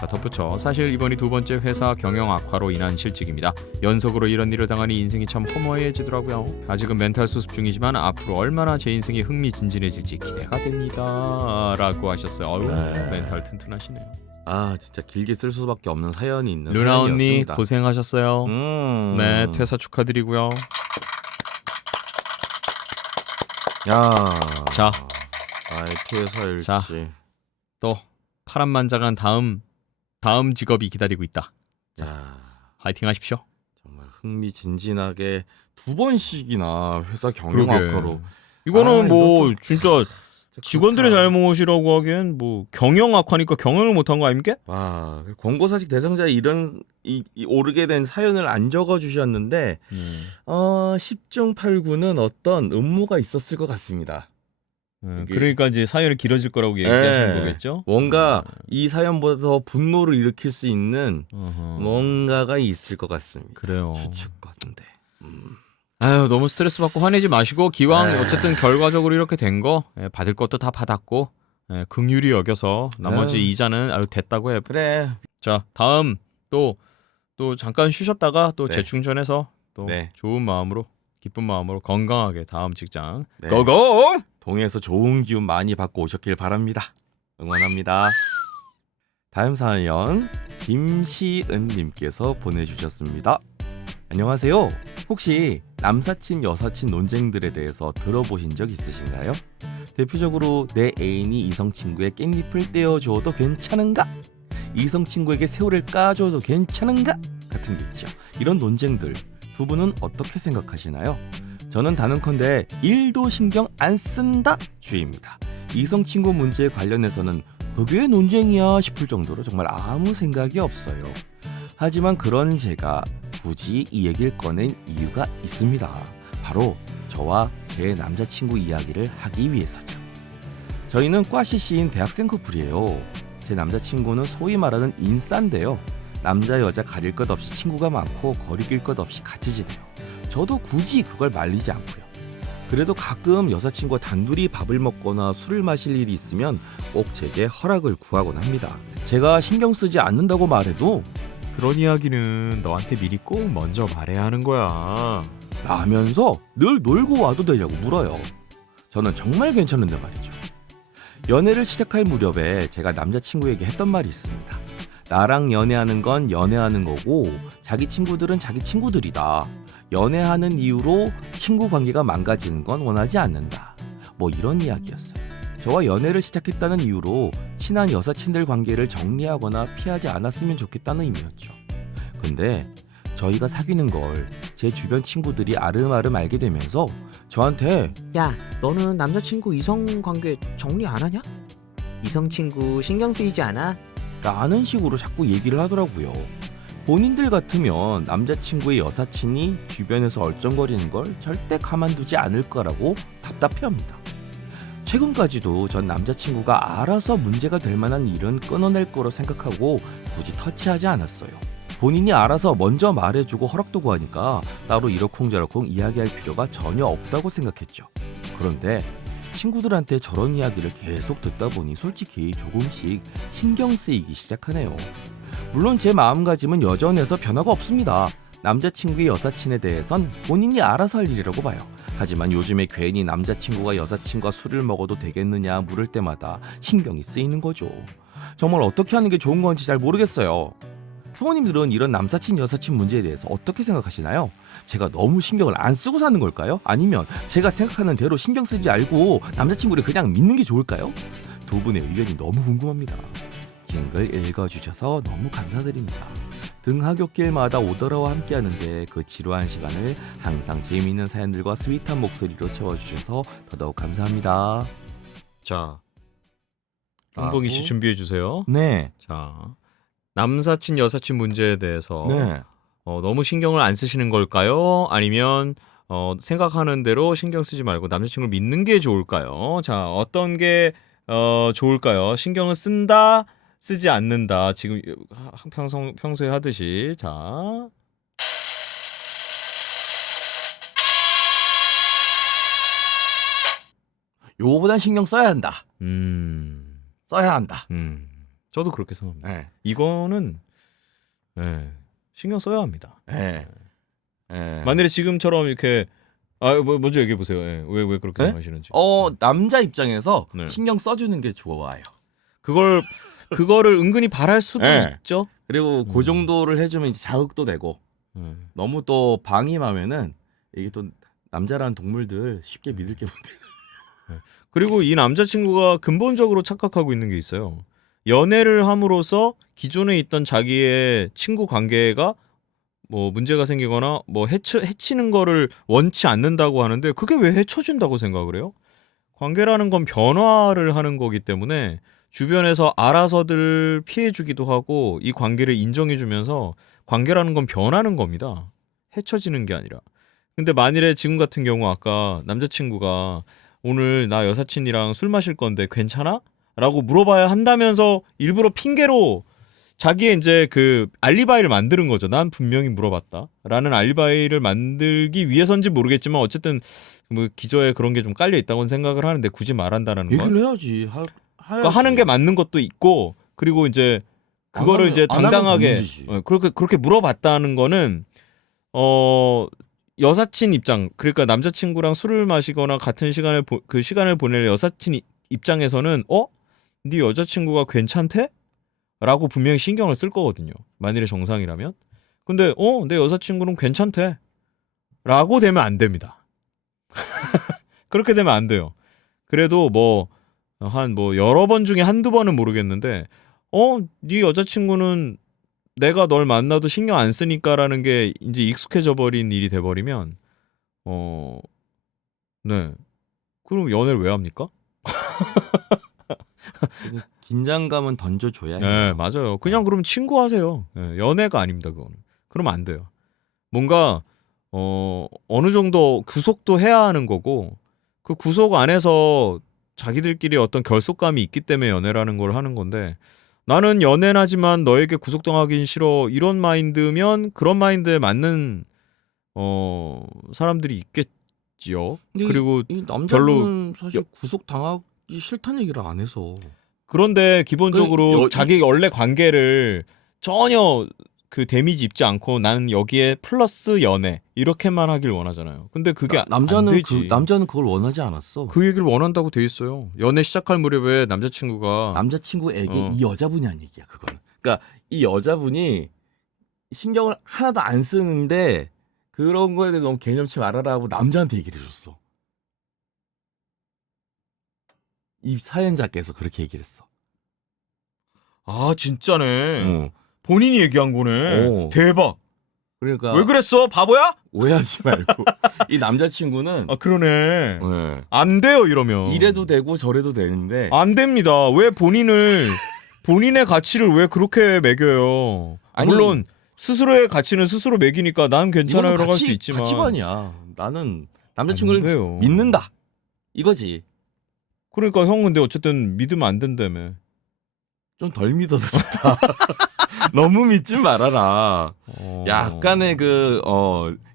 자, 덧붙여 사실 이번이 두 번째 회사 경영 악화로 인한 실직입니다. 연속으로 이런 일을 당하니 인생이 참 허무해지더라고요. 아직은 멘탈 수습 중이지만 앞으로 얼마나 제 인생이 흥미진진해질지 기대가 됩니다. 라고 하셨어요. 어우, 네. 멘탈 튼튼하시네요. 아 진짜 길게 쓸 수밖에 없는 사연이 있는 루나 언니 사연이었습니다. 고생하셨어요. 네, 퇴사 축하드리고요. 야, 자. 나의 퇴사 일지. 자. 또 파란만장한 다음 직업이 기다리고 있다. 자, 화이팅 하십시오. 정말 흥미진진하게 두 번씩이나 회사 경영 그러게. 악화로. 이거는 아, 뭐 이거 진짜 직원들의 그렇다. 잘못이라고 하기엔 뭐 경영 악화니까 경영을 못한 거 아닙니까? 와, 권고사직 대상자에 이런 이 오르게 된 사연을 안 적어 주셨는데 10중 8구는 어떤 음모가 있었을 것 같습니다. 이게- 그러니까 이제 사연이 길어질 거라고 얘기하시는 네. 거겠죠? 뭔가 이 사연보다 더 분노를 일으킬 수 있는 어허. 뭔가가 있을 것 같습니다. 그래요. 추측건데. 아유, 너무 스트레스 받고 화내지 마시고 기왕 에이. 어쨌든 결과적으로 이렇게 된 거 받을 것도 다 받았고 긍휼히 여겨서 나머지 에이. 이자는 됐다고 해. 그래. 자, 다음 또 잠깐 쉬셨다가 또 네. 재충전해서 또 네. 좋은 마음으로 기쁜 마음으로 건강하게 다음 직장 네. 고고! 동해에서 좋은 기운 많이 받고 오셨길 바랍니다. 응원합니다. 다음 사연 김시은님께서 보내주셨습니다. 안녕하세요. 혹시 남사친 여사친 논쟁들에 대해서 들어보신 적 있으신가요? 대표적으로 내 애인이 이성 친구의 깻잎을 떼어주어도 괜찮은가? 이성 친구에게 새우를 까줘도 괜찮은가? 같은 게 있죠. 이런 논쟁들 두 분은 어떻게 생각하시나요? 저는 단언컨대 1도 신경 안 쓴다 주의입니다. 이성 친구 문제에 관련해서는 그게 논쟁이야 싶을 정도로 정말 아무 생각이 없어요. 하지만 그런 제가 굳이 이 얘기를 꺼낸 이유가 있습니다. 바로 저와 제 남자친구 이야기를 하기 위해서죠. 저희는 과 CC인 대학생 커플이에요. 제 남자친구는 소위 말하는 인싸인데요. 남자 여자 가릴 것 없이 친구가 많고 거리낄 것 없이 같이 지내요. 저도 굳이 그걸 말리지 않고요. 그래도 가끔 여자친구와 단둘이 밥을 먹거나 술을 마실 일이 있으면 꼭 제게 허락을 구하곤 합니다. 제가 신경 쓰지 않는다고 말해도 그런 이야기는 너한테 미리 꼭 먼저 말해야 하는 거야. 라면서 늘 놀고 와도 되냐고 물어요. 저는 정말 괜찮은데 말이죠. 연애를 시작할 무렵에 제가 남자친구에게 했던 말이 있습니다. 나랑 연애하는 건 연애하는 거고 자기 친구들은 자기 친구들이다. 연애하는 이유로 친구 관계가 망가지는 건 원하지 않는다. 뭐 이런 이야기였어요. 저와 연애를 시작했다는 이유로 친한 여사친들 관계를 정리하거나 피하지 않았으면 좋겠다는 의미였죠. 근데 저희가 사귀는 걸 제 주변 친구들이 아름아름 알게 되면서 저한테 야, 너는 남자친구 이성 관계 정리 안 하냐? 이성 친구 신경 쓰이지 않아? 라는 식으로 자꾸 얘기를 하더라고요. 본인들 같으면 남자친구의 여사친이 주변에서 얼쩡거리는 걸 절대 가만두지 않을 거라고 답답해합니다. 최근까지도 전 남자친구가 알아서 문제가 될 만한 일은 끊어낼 거로 생각하고 굳이 터치하지 않았어요. 본인이 알아서 먼저 말해주고 허락도 구하니까 따로 이러쿵저러쿵 이야기할 필요가 전혀 없다고 생각했죠. 그런데 친구들한테 저런 이야기를 계속 듣다 보니 솔직히 조금씩 신경 쓰이기 시작하네요. 물론 제 마음가짐은 여전해서 변화가 없습니다. 남자친구의 여사친에 대해선 본인이 알아서 할 일이라고 봐요. 하지만 요즘에 괜히 남자친구가 여사친과 술을 먹어도 되겠느냐 물을 때마다 신경이 쓰이는 거죠. 정말 어떻게 하는 게 좋은 건지 잘 모르겠어요. 부모님들은 이런 남사친 여사친 문제에 대해서 어떻게 생각하시나요? 제가 너무 신경을 안 쓰고 사는 걸까요? 아니면 제가 생각하는 대로 신경 쓰지 않고 남자친구를 그냥 믿는 게 좋을까요? 두 분의 의견이 너무 궁금합니다. 긴 글 읽어주셔서 너무 감사드립니다. 등하굣길마다 오더라와 함께하는데 그 지루한 시간을 항상 재미있는 사연들과 스윗한 목소리로 채워주셔서 더더욱 감사합니다. 자, 한봉이 씨 준비해 주세요. 네. 자, 남사친 여사친 문제에 대해서 네. 너무 신경을 안 쓰시는 걸까요? 아니면 생각하는 대로 신경 쓰지 말고 남자친구를 믿는 게 좋을까요? 자, 어떤 게 좋을까요? 신경을 쓴다, 쓰지 않는다. 지금 평소에 하듯이. 자, 요거보단 신경 써야 한다. 써야 한다. 저도 그렇게 생각합니다. 네. 이거는 신경 써야 합니다. 네. 네. 만일에 지금처럼 이렇게 먼저 얘기해 보세요. 왜 그렇게 네? 생각하시는지. 남자 입장에서 네. 신경 써주는 게 좋아요. 그거를 은근히 바랄 수도 네. 있죠. 그리고 그 정도를 해주면 이제 자극도 되고 너무 또 방임하면은 이게 또 남자라는 동물들 쉽게 믿을 게 뭔데. 그리고 이 남자친구가 근본적으로 착각하고 있는 게 있어요. 연애를 함으로써 기존에 있던 자기의 친구 관계가 뭐 문제가 생기거나 뭐 해치는 거를 원치 않는다고 하는데 그게 왜 해쳐진다고 생각을 해요? 관계라는 건 변화를 하는 거기 때문에 주변에서 알아서들 피해주기도 하고 이 관계를 인정해주면서 관계라는 건 변하는 겁니다. 해쳐지는 게 아니라. 근데 만일에 지금 같은 경우 아까 남자친구가 오늘 나 여사친이랑 술 마실 건데 괜찮아? 라고 물어봐야 한다면서 일부러 핑계로 자기의 이제 그 알리바이를 만드는 거죠. 난 분명히 물어봤다 라는 알리바이를 만들기 위해서인지 모르겠지만 어쨌든 뭐 기저에 그런 게 좀 깔려 있다고는 생각을 하는데 굳이 말한다는 건 얘기를 해야지. 그러니까 하는 게 맞는 것도 있고 그리고 이제 그거를 안 이제 하면 당당하게 문제지. 그렇게 물어봤다는 거는 여사친 입장 그러니까 남자친구랑 술을 마시거나 같은 그 시간을 보낼 여사친 입장에서는 네 여자친구가 괜찮대? 라고 분명히 신경을 쓸 거거든요. 만일에 정상이라면. 근데 내 여자친구는 괜찮대 라고 되면 안 됩니다. 그렇게 되면 안 돼요. 그래도 여러 번 중에 한두 번은 모르겠는데 네 여자친구는 내가 널 만나도 신경 안 쓰니까라는 게 이제 익숙해져 버린 일이 돼 버리면 네. 그럼 연애를 왜 합니까? 긴장감은 던져줘야 네, 해요. 맞아요. 그냥 그럼 친구 하세요. 네, 연애가 아닙니다, 그거는. 그러면 안 돼요. 뭔가 어느 정도 구속도 해야 하는 거고 그 구속 안에서 자기들끼리 어떤 결속감이 있기 때문에 연애라는 걸 하는 건데 나는 연애는 하지만 너에게 구속당하긴 싫어 이런 마인드면 그런 마인드에 맞는 사람들이 있겠지요. 그리고 이 남자분은 사실 구속 당하기 싫다는 얘기를 안 해서. 그런데 기본적으로 그 자기 원래 관계를 전혀 그 데미지 입지 않고 나는 여기에 플러스 연애 이렇게만 하길 원하잖아요. 근데 그게 안 되지. 남자는 그걸 원하지 않았어. 그 얘기를 원한다고 돼 있어요. 연애 시작할 무렵에 남자친구가 남자친구에게 이 여자분이 한 얘기야. 그거는. 그러니까 이 여자분이 신경을 하나도 안 쓰는데 그런 거에 대해서 너무 개념치 말아라 하고 남자한테 얘기를 해줬어. 이 사연자께서 그렇게 얘기를 했어. 아 진짜네. 어. 본인이 얘기한 거네. 대박. 그러니까 왜 그랬어? 바보야? 오해하지 말고 이 남자친구는 아 그러네. 네. 안 돼요 이러면. 이래도 되고 저래도 되는데 안 됩니다. 왜 본인의 가치를 왜 그렇게 매겨요? 아니, 물론 스스로의 가치는 스스로 매기니까 난 괜찮아요라고 할 수 있지만 가치관이야. 나는 남자친구를 안 돼요. 믿는다. 이거지. 그러니까 형 근데 어쨌든 믿으면 안 된다며. 좀 덜 믿어도 좋다. 너무 믿지 말아라. 약간의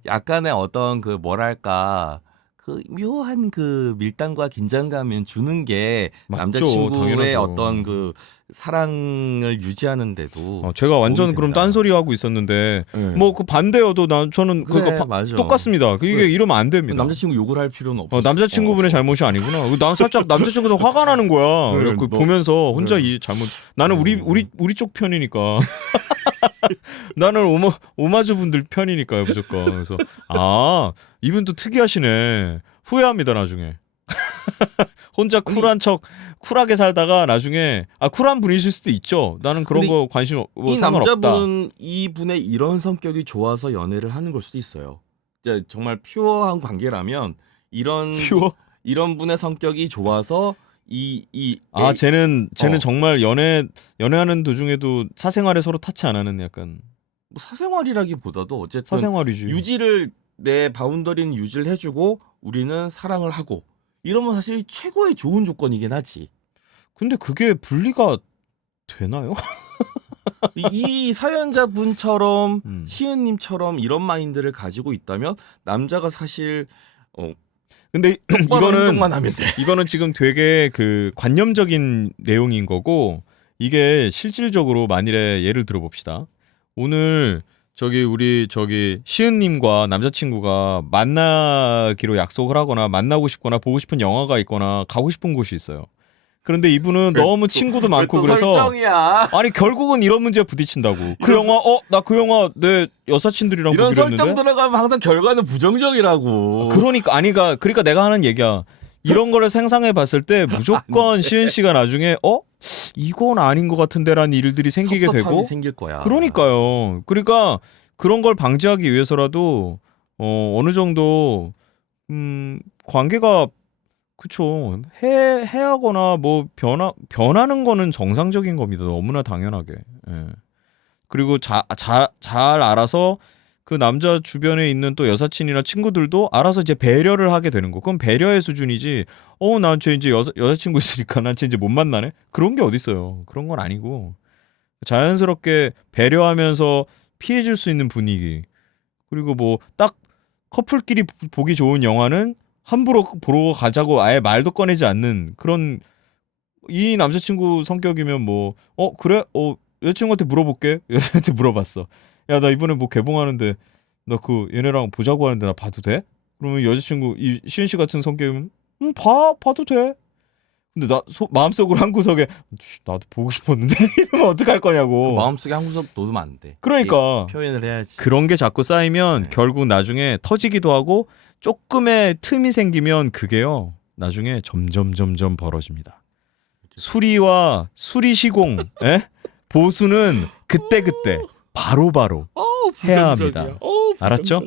약간의 어떤 그 뭐랄까 그 묘한 그 밀당과 긴장감을 주는 게 맞죠, 남자친구의 당연하죠. 어떤 그 사랑을 유지하는데도 제가 완전 도움이 그럼 된다. 딴소리 하고 있었는데 네. 뭐 그 반대여도 저는 그래, 그거 맞아. 똑같습니다. 이게 그래. 이러면 안 됩니다. 남자친구 욕을 할 필요는 없어. 남자친구분의 잘못이 아니구나. 난 살짝 남자친구도 화가 나는 거야. 그래, 그 너- 보면서 혼자 그래. 이 잘못. 나는 우리 쪽 편이니까. 나는 오마주 분들 편이니까요, 무조건. 그래서 이분도 특이하시네. 후회합니다 나중에. 혼자 쿨하게 살다가 나중에 쿨한 분이실 수도 있죠. 나는 그런 근데 거 관심 이 상관없다. 남자분은 이분의 이런 성격이 좋아서 연애를 하는 걸 수도 있어요. 이제 정말 퓨어한 관계라면 퓨어? 이런 분의 성격이 좋아서 쟤는 어. 정말 연애하는 도중에도 사생활에 서로 타치 안 하는 약간 뭐 사생활이라기보다도 어쨌든 사생활이지. 유지를 내 바운더리는 유지를 해주고 우리는 사랑을 하고 이러면 사실 최고의 좋은 조건이긴 하지. 근데 그게 분리가 되나요? 이 사연자분처럼 음. 시은님처럼 이런 마인드를 가지고 있다면 남자가 사실 근데 똑바로 행동만 하면 돼. 이거는 지금 되게 그 관념적인 내용인 거고 이게 실질적으로 만일에 예를 들어 봅시다. 오늘 우리 시은님과 남자친구가 만나기로 약속을 하거나 만나고 싶거나 보고 싶은 영화가 있거나 가고 싶은 곳이 있어요. 그런데 이분은 너무 친구도 많고 그래서 설정이야. 아니 결국은 이런 문제에 부딪힌다고. 그 이런 영화 나 그 영화 내 여사친들이랑 이런 보기로 설정 했는데. 들어가면 항상 결과는 부정적이라고. 그러니까 내가 하는 얘기야. 이런 거를 상상해 봤을 때 무조건 시은 씨가 나중에 이건 아닌 것 같은데라는 일들이 생기게 섭섭함이 되고. 생길 거야. 그러니까요. 그러니까 그런 걸 방지하기 위해서라도 어느 정도 관계가 그쵸 해하거나 뭐 변하는 거는 정상적인 겁니다. 너무나 당연하게. 예. 그리고 잘 알아서 그 남자 주변에 있는 또 여사친이나 친구들도 알아서 이제 배려를 하게 되는 거. 그럼 배려의 수준이지. 난 쟤 이제 여자친구 있으니까 난 쟤 이제 못 만나네. 그런 게 어딨어요. 그런 건 아니고 자연스럽게 배려하면서 피해줄 수 있는 분위기. 그리고 뭐 딱 커플끼리 보기 좋은 영화는 함부로 보러 가자고 아예 말도 꺼내지 않는 그런 이 남자친구 성격이면 뭐 그래 여자친구한테 물어볼게. 여자한테 물어봤어. 야 나 이번에 뭐 개봉하는데 나 그 얘네랑 보자고 하는데 나 봐도 돼? 그러면 여자친구 이 시은 씨 같은 성격이면 봐도 돼. 근데 나 마음속으로 한 구석에 나도 보고 싶었는데 이러면 어떡할 거냐고. 마음속에 한 구석 놓으면 안 돼. 그러니까 표현을 해야지. 그런 게 자꾸 쌓이면 네. 결국 나중에 터지기도 하고 조금의 틈이 생기면 그게요 나중에 점점 벌어집니다. 수리 시공 보수는 그때 바로 해야 합니다. 알았죠?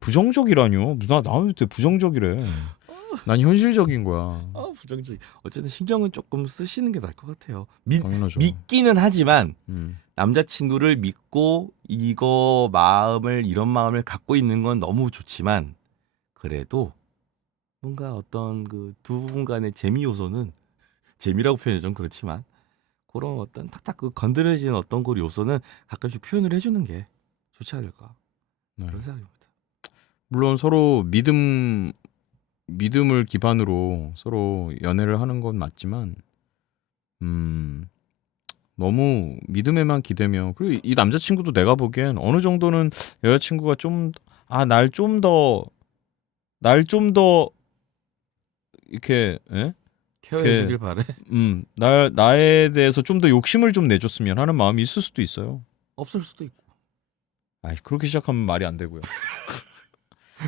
부정적이라뇨? 나한테 부정적이래. 난 현실적인 거야. 부정적. 어쨌든 신경은 조금 쓰시는 게 나을 것 같아요. 당연하죠. 믿기는 하지만 음. 남자친구를 믿고 이런 마음을 갖고 있는 건 너무 좋지만 그래도 뭔가 어떤 그 두 분 간의 재미 요소는 재미라고 표현이 좀 그렇지만 그런 어떤 탁탁 그 건드려지는 어떤 그 요소는 가끔씩 표현을 해주는 게 좋지 않을까 네. 그런 생각입니다. 물론 서로 믿음을 기반으로 서로 연애를 하는 건 맞지만 너무 믿음에만 기대면 그리고 이 남자친구도 내가 보기엔 어느 정도는 여자친구가 날 좀 더 이렇게 케어해주길 바래. 나에 대해서 좀 더 욕심을 좀 내줬으면 하는 마음이 있을 수도 있어요. 없을 수도 있고. 그렇게 시작하면 말이 안 되고요.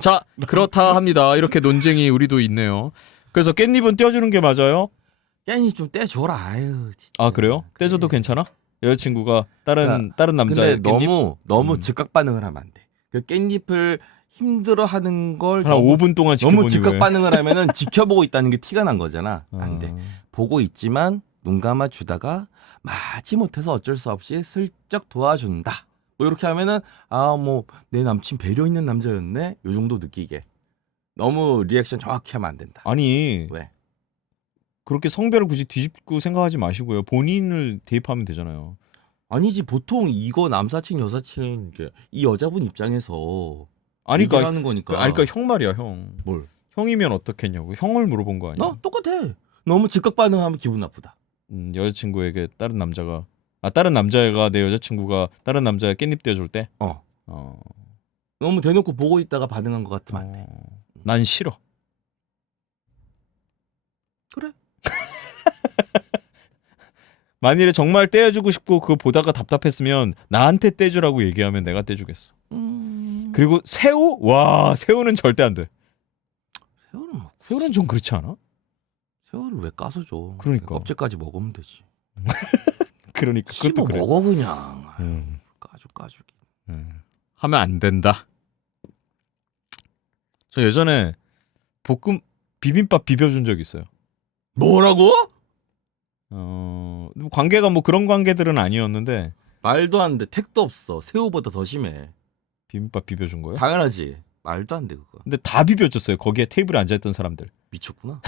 자, 그렇다 합니다. 이렇게 논쟁이 우리도 있네요. 그래서 깻잎은 떼어주는 게 맞아요? 깻잎 좀 떼줘라. 아유, 진짜. 그래요? 그래. 떼줘도 괜찮아? 여자친구가 다른 남자의 근데 깻잎? 너무 즉각 반응을 하면 안 돼. 그 깻잎을 힘들어하는 걸 한 5분 동안 지켜보니 너무 즉각 왜? 반응을 하면은 지켜보고 있다는 게 티가 난 거잖아. 안 돼. 아, 보고 있지만 눈 감아 주다가 마지 못해서 어쩔 수 없이 슬쩍 도와준다. 뭐 이렇게 하면은 뭐 내 남친 배려 있는 남자였네. 요 정도 느끼게. 너무 리액션 정확히 하면 안 된다. 아니 왜? 그렇게 성별을 굳이 뒤집고 생각하지 마시고요. 본인을 대입하면 되잖아요. 아니지 보통 이거 남사친 여사친 이 여자분 입장에서 아니 그러니까 하는 거니까. 그러니까 형 말이야 형. 뭘? 형이면 어떻겠냐고. 형을 물어본 거 아니야? 똑같아. 너무 즉각 반응하면 기분 나쁘다. 여자친구에게 다른 남자가 내 여자친구가 다른 남자에 깻잎 떼어줄 때. 너무 대놓고 보고 있다가 반응한 것 같으면 안 돼. 난 싫어. 그래. 만일에 정말 떼어주고 싶고 그거 보다가 답답했으면 나한테 떼주라고 얘기하면 내가 떼주겠어. 그리고 새우? 와 새우는 절대 안 돼. 새우는 좀 그렇지 않아? 새우를 왜 까서 줘? 그러니까. 껍질까지 먹으면 되지. 그러니까 씹어 그것도 그래. 먹어 그냥. 까주기. 하면 안 된다. 저 예전에 비빔밥 비벼준 적 있어요. 뭐라고? 관계가 뭐 그런 관계들은 아니었는데 말도 안 돼. 택도 없어. 새우보다 더 심해. 비빔밥 비벼준 거예요? 당연하지. 말도 안 돼 그거. 근데 다 비벼줬어요. 거기에 테이블에 앉아있던 사람들. 미쳤구나.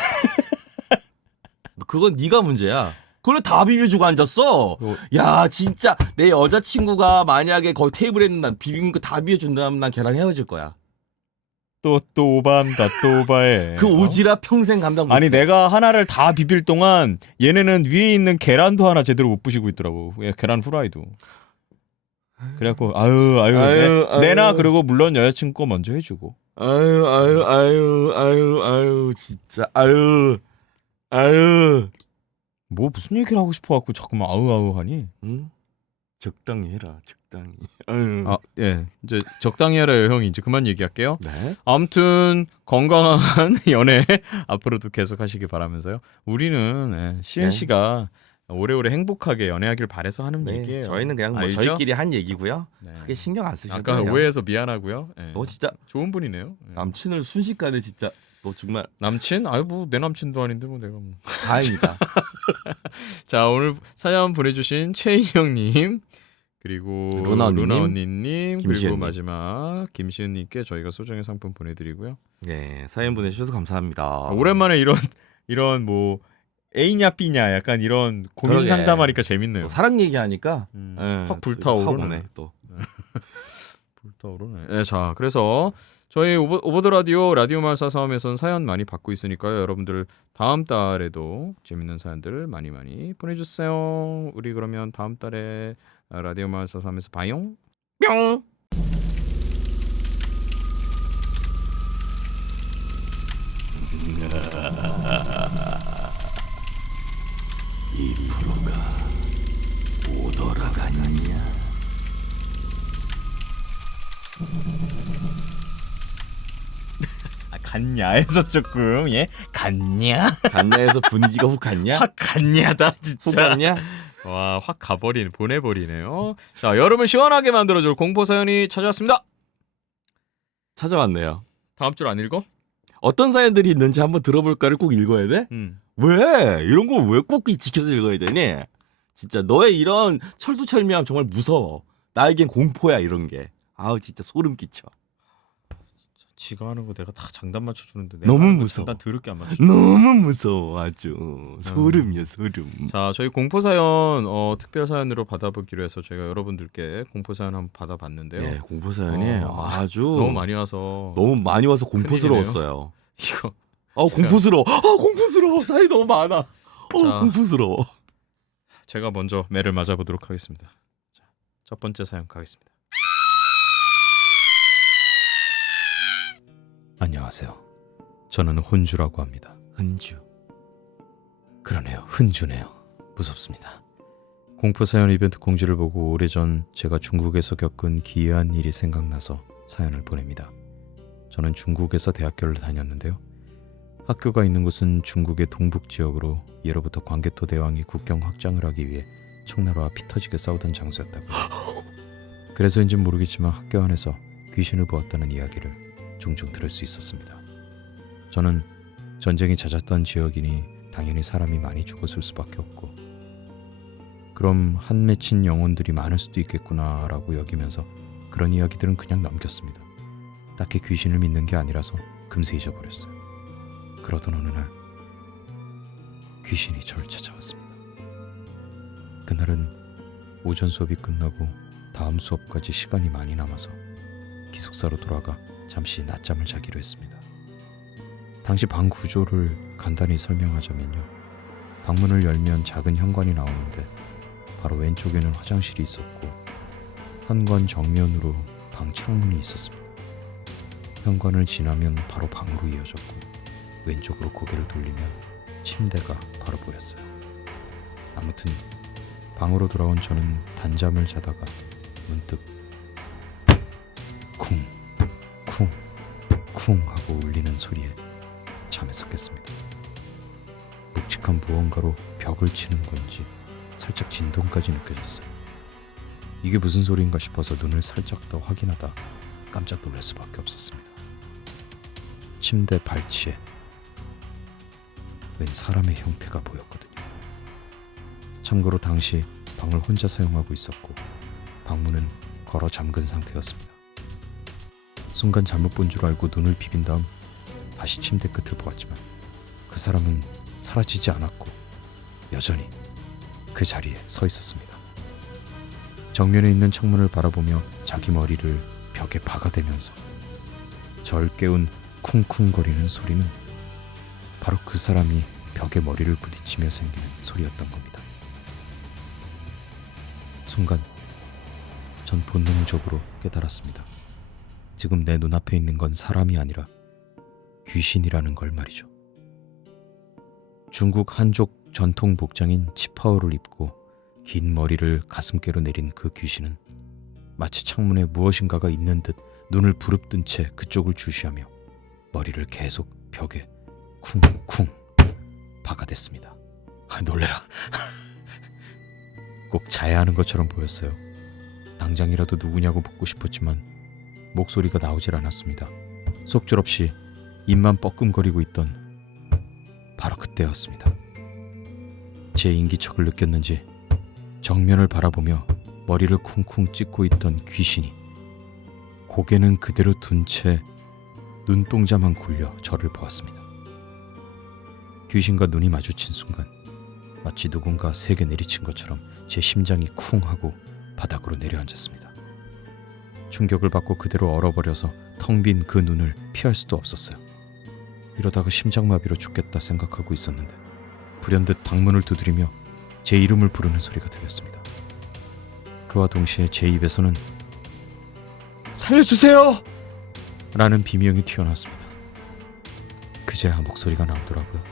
그건 네가 문제야. 그걸 다 비벼주고 앉았어. 야 진짜 내 여자친구가 만약에 거기 테이블에 있는 난 비빔 거 다 비벼준다면 난 걔랑 헤어질 거야. 또 오바한다. 또 오바해. 그 오지랖 평생 감당 못해. 아니 내가 하나를 다 비빌 동안 얘네는 위에 있는 계란도 하나 제대로 못 부시고 있더라고. 계란 후라이도. 그래갖고 아유 내나 그리고 물론 여자친구 거 먼저 해주고. 아유 진짜 아유 뭐 무슨 얘기를 하고 싶어갖고 자꾸만 아우 하니? 응? 적당히 해라 적당히. 아유. 예 이제 적당히 하래요 형이. 이제 그만 얘기할게요. 네. 아무튼 건강한 연애 앞으로도 계속 하시길 바라면서요. 우리는 시은 씨가 오래오래 행복하게 연애하길 바래서 하는 얘기예요. 저희는 그냥 뭐 알죠? 저희끼리 한 얘기고요. 네. 크게 신경 안 쓰셔도 아까 돼요. 오해해서 미안하고요. 예. 진짜 좋은 분이네요. 예. 남친을 순식간에 진짜 너 정말 남친? 아유 뭐 내 남친도 아닌데 뭐 내가 뭐. 다행이다. 자 오늘 사연 보내주신 최인영님 그리고 루나 언니님 그리고 김시은님. 마지막 김시은님께 저희가 소정의 상품 보내드리고요. 네 사연 보내주셔서 감사합니다. 오랜만에 이런 뭐 A냐 B냐 약간 이런 고민 그러게. 상담하니까 재밌네요. 또 사랑 얘기하니까 확 불타오르네. 또. 불타오르네. 네, 자 그래서 저희 오버드 라디오 말사 싸움에선 사연 많이 받고 있으니까요. 여러분들 다음 달에도 재밌는 사연들 많이 보내주세요. 우리 그러면 다음 달에 라디오 말사 싸움에서 봐요. 뿅. 이 프로가 오더라가 아니냐? 갔냐에서 조금 갔냐? 간냐에서 분위기가 훅 갔냐? 확 갔냐다 훅 진짜. 갔냐? 와 확 보내버리네요. 자 여러분 시원하게 만들어줄 공포 사연이 찾아왔습니다. 찾아왔네요. 다음 줄 안 읽어? 어떤 사연들이 있는지 한번 들어볼까를 꼭 읽어야 돼? 왜? 이런 거 왜 꼭 지켜서 읽어야 되니? 진짜 너의 이런 철두철미함 정말 무서워. 나에겐 공포야 이런 게. 아우 진짜 소름 끼쳐. 지가 하는 거 내가 다 장단 맞춰주는데 내가 너무 하는 거 무서워. 장단 더럽게 안 맞춰. 너무 무서워 아주. 소름이야 소름. 자 저희 공포 사연 특별 사연으로 받아보기로 해서 저희가 여러분들께 공포 사연 한번 받아봤는데요. 네 공포 사연이 아주 너무 많이 와서 공포스러웠어요. 이거 공포스러워. 공포스러워. 사연이 너무 많아. 자. 공포스러워. 제가 먼저 매를 맞아보도록 하겠습니다. 자, 첫 번째 사연 가겠습니다. 안녕하세요. 저는 혼주라고 합니다. 은주. 그러네요. 흔주네요. 무섭습니다. 공포사연 이벤트 공지를 보고 오래전 제가 중국에서 겪은 기이한 일이 생각나서 사연을 보냅니다. 저는 중국에서 대학교를 다녔는데요. 학교가 있는 곳은 중국의 동북 지역으로 예로부터 광개토 대왕이 국경 확장을 하기 위해 청나라와 피 터지게 싸우던 장소였다고요. 그래서인지는 모르겠지만 학교 안에서 귀신을 보았다는 이야기를 종종 들을 수 있었습니다. 저는 전쟁이 잦았던 지역이니 당연히 사람이 많이 죽었을 수밖에 없고 그럼 한 맺힌 영혼들이 많을 수도 있겠구나라고 여기면서 그런 이야기들은 그냥 넘겼습니다. 딱히 귀신을 믿는 게 아니라서 금세 잊어버렸어요. 그러던 어느 날 귀신이 저를 찾아왔습니다. 그날은 오전 수업이 끝나고 다음 수업까지 시간이 많이 남아서 기숙사로 돌아가 잠시 낮잠을 자기로 했습니다. 당시 방 구조를 간단히 설명하자면요. 방문을 열면 작은 현관이 나오는데 바로 왼쪽에는 화장실이 있었고 현관 정면으로 방 창문이 있었습니다. 현관을 지나면 바로 방으로 이어졌고 왼쪽으로 고개를 돌리면 침대가 바로 보였어요. 아무튼 방으로 돌아온 저는 단잠을 자다가 문득 쿵, 쿵, 쿵 하고 울리는 소리에 잠에서 깼습니다. 묵직한 무언가로 벽을 치는 건지 살짝 진동까지 느껴졌어요. 이게 무슨 소리인가 싶어서 눈을 살짝 더 확인하다 깜짝 놀랄 수밖에 없었습니다. 침대 발치에 웬 사람의 형태가 보였거든요. 참고로 당시 방을 혼자 사용하고 있었고 방문은 걸어 잠근 상태였습니다. 순간 잘못 본 줄 알고 눈을 비빈 다음 다시 침대 끝을 보았지만 그 사람은 사라지지 않았고 여전히 그 자리에 서 있었습니다. 정면에 있는 창문을 바라보며 자기 머리를 벽에 박아대면서 절 깨운 쿵쿵거리는 소리는 바로 그 사람이 벽에 머리를 부딪히며 생기는 소리였던 겁니다. 순간 전 본능적으로 깨달았습니다. 지금 내 눈앞에 있는 건 사람이 아니라 귀신이라는 걸 말이죠. 중국 한족 전통 복장인 치파오를 입고 긴 머리를 가슴께로 내린 그 귀신은 마치 창문에 무엇인가가 있는 듯 눈을 부릅뜬 채 그쪽을 주시하며 머리를 계속 벽에 쿵쿵 박아댔습니다. 놀래라. 꼭 자해하는 것처럼 보였어요. 당장이라도 누구냐고 묻고 싶었지만 목소리가 나오질 않았습니다. 속절없이 입만 뻐끔거리고 있던 바로 그때였습니다. 제 인기척을 느꼈는지 정면을 바라보며 머리를 쿵쿵 찍고 있던 귀신이 고개는 그대로 둔 채 눈동자만 굴려 저를 보았습니다. 귀신과 눈이 마주친 순간 마치 누군가 세게 내리친 것처럼 제 심장이 쿵 하고 바닥으로 내려앉았습니다. 충격을 받고 그대로 얼어버려서 텅 빈 그 눈을 피할 수도 없었어요. 이러다가 심장마비로 죽겠다 생각하고 있었는데 불현듯 방문을 두드리며 제 이름을 부르는 소리가 들렸습니다. 그와 동시에 제 입에서는 살려주세요! 라는 비명이 튀어나왔습니다. 그제야 목소리가 나오더라고요.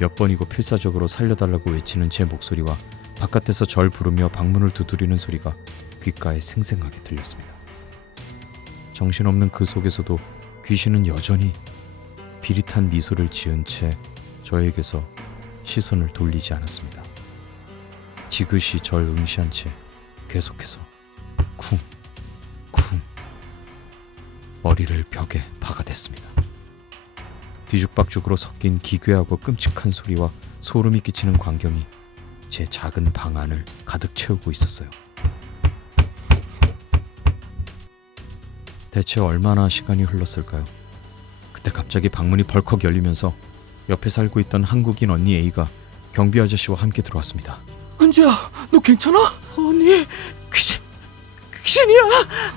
몇 번이고 필사적으로 살려달라고 외치는 제 목소리와 바깥에서 절 부르며 방문을 두드리는 소리가 귓가에 생생하게 들렸습니다. 정신없는 그 속에서도 귀신은 여전히 비릿한 미소를 지은 채 저에게서 시선을 돌리지 않았습니다. 지그시 절 응시한 채 계속해서 쿵, 쿵 머리를 벽에 박아댔습니다. 뒤죽박죽으로 섞인 기괴하고 끔찍한 소리와 소름이 끼치는 광경이 제 작은 방 안을 가득 채우고 있었어요. 대체 얼마나 시간이 흘렀을까요? 그때 갑자기 방문이 벌컥 열리면서 옆에 살고 있던 한국인 언니 A가 경비 아저씨와 함께 들어왔습니다. 은주야, 너 괜찮아? 언니, 귀신이야.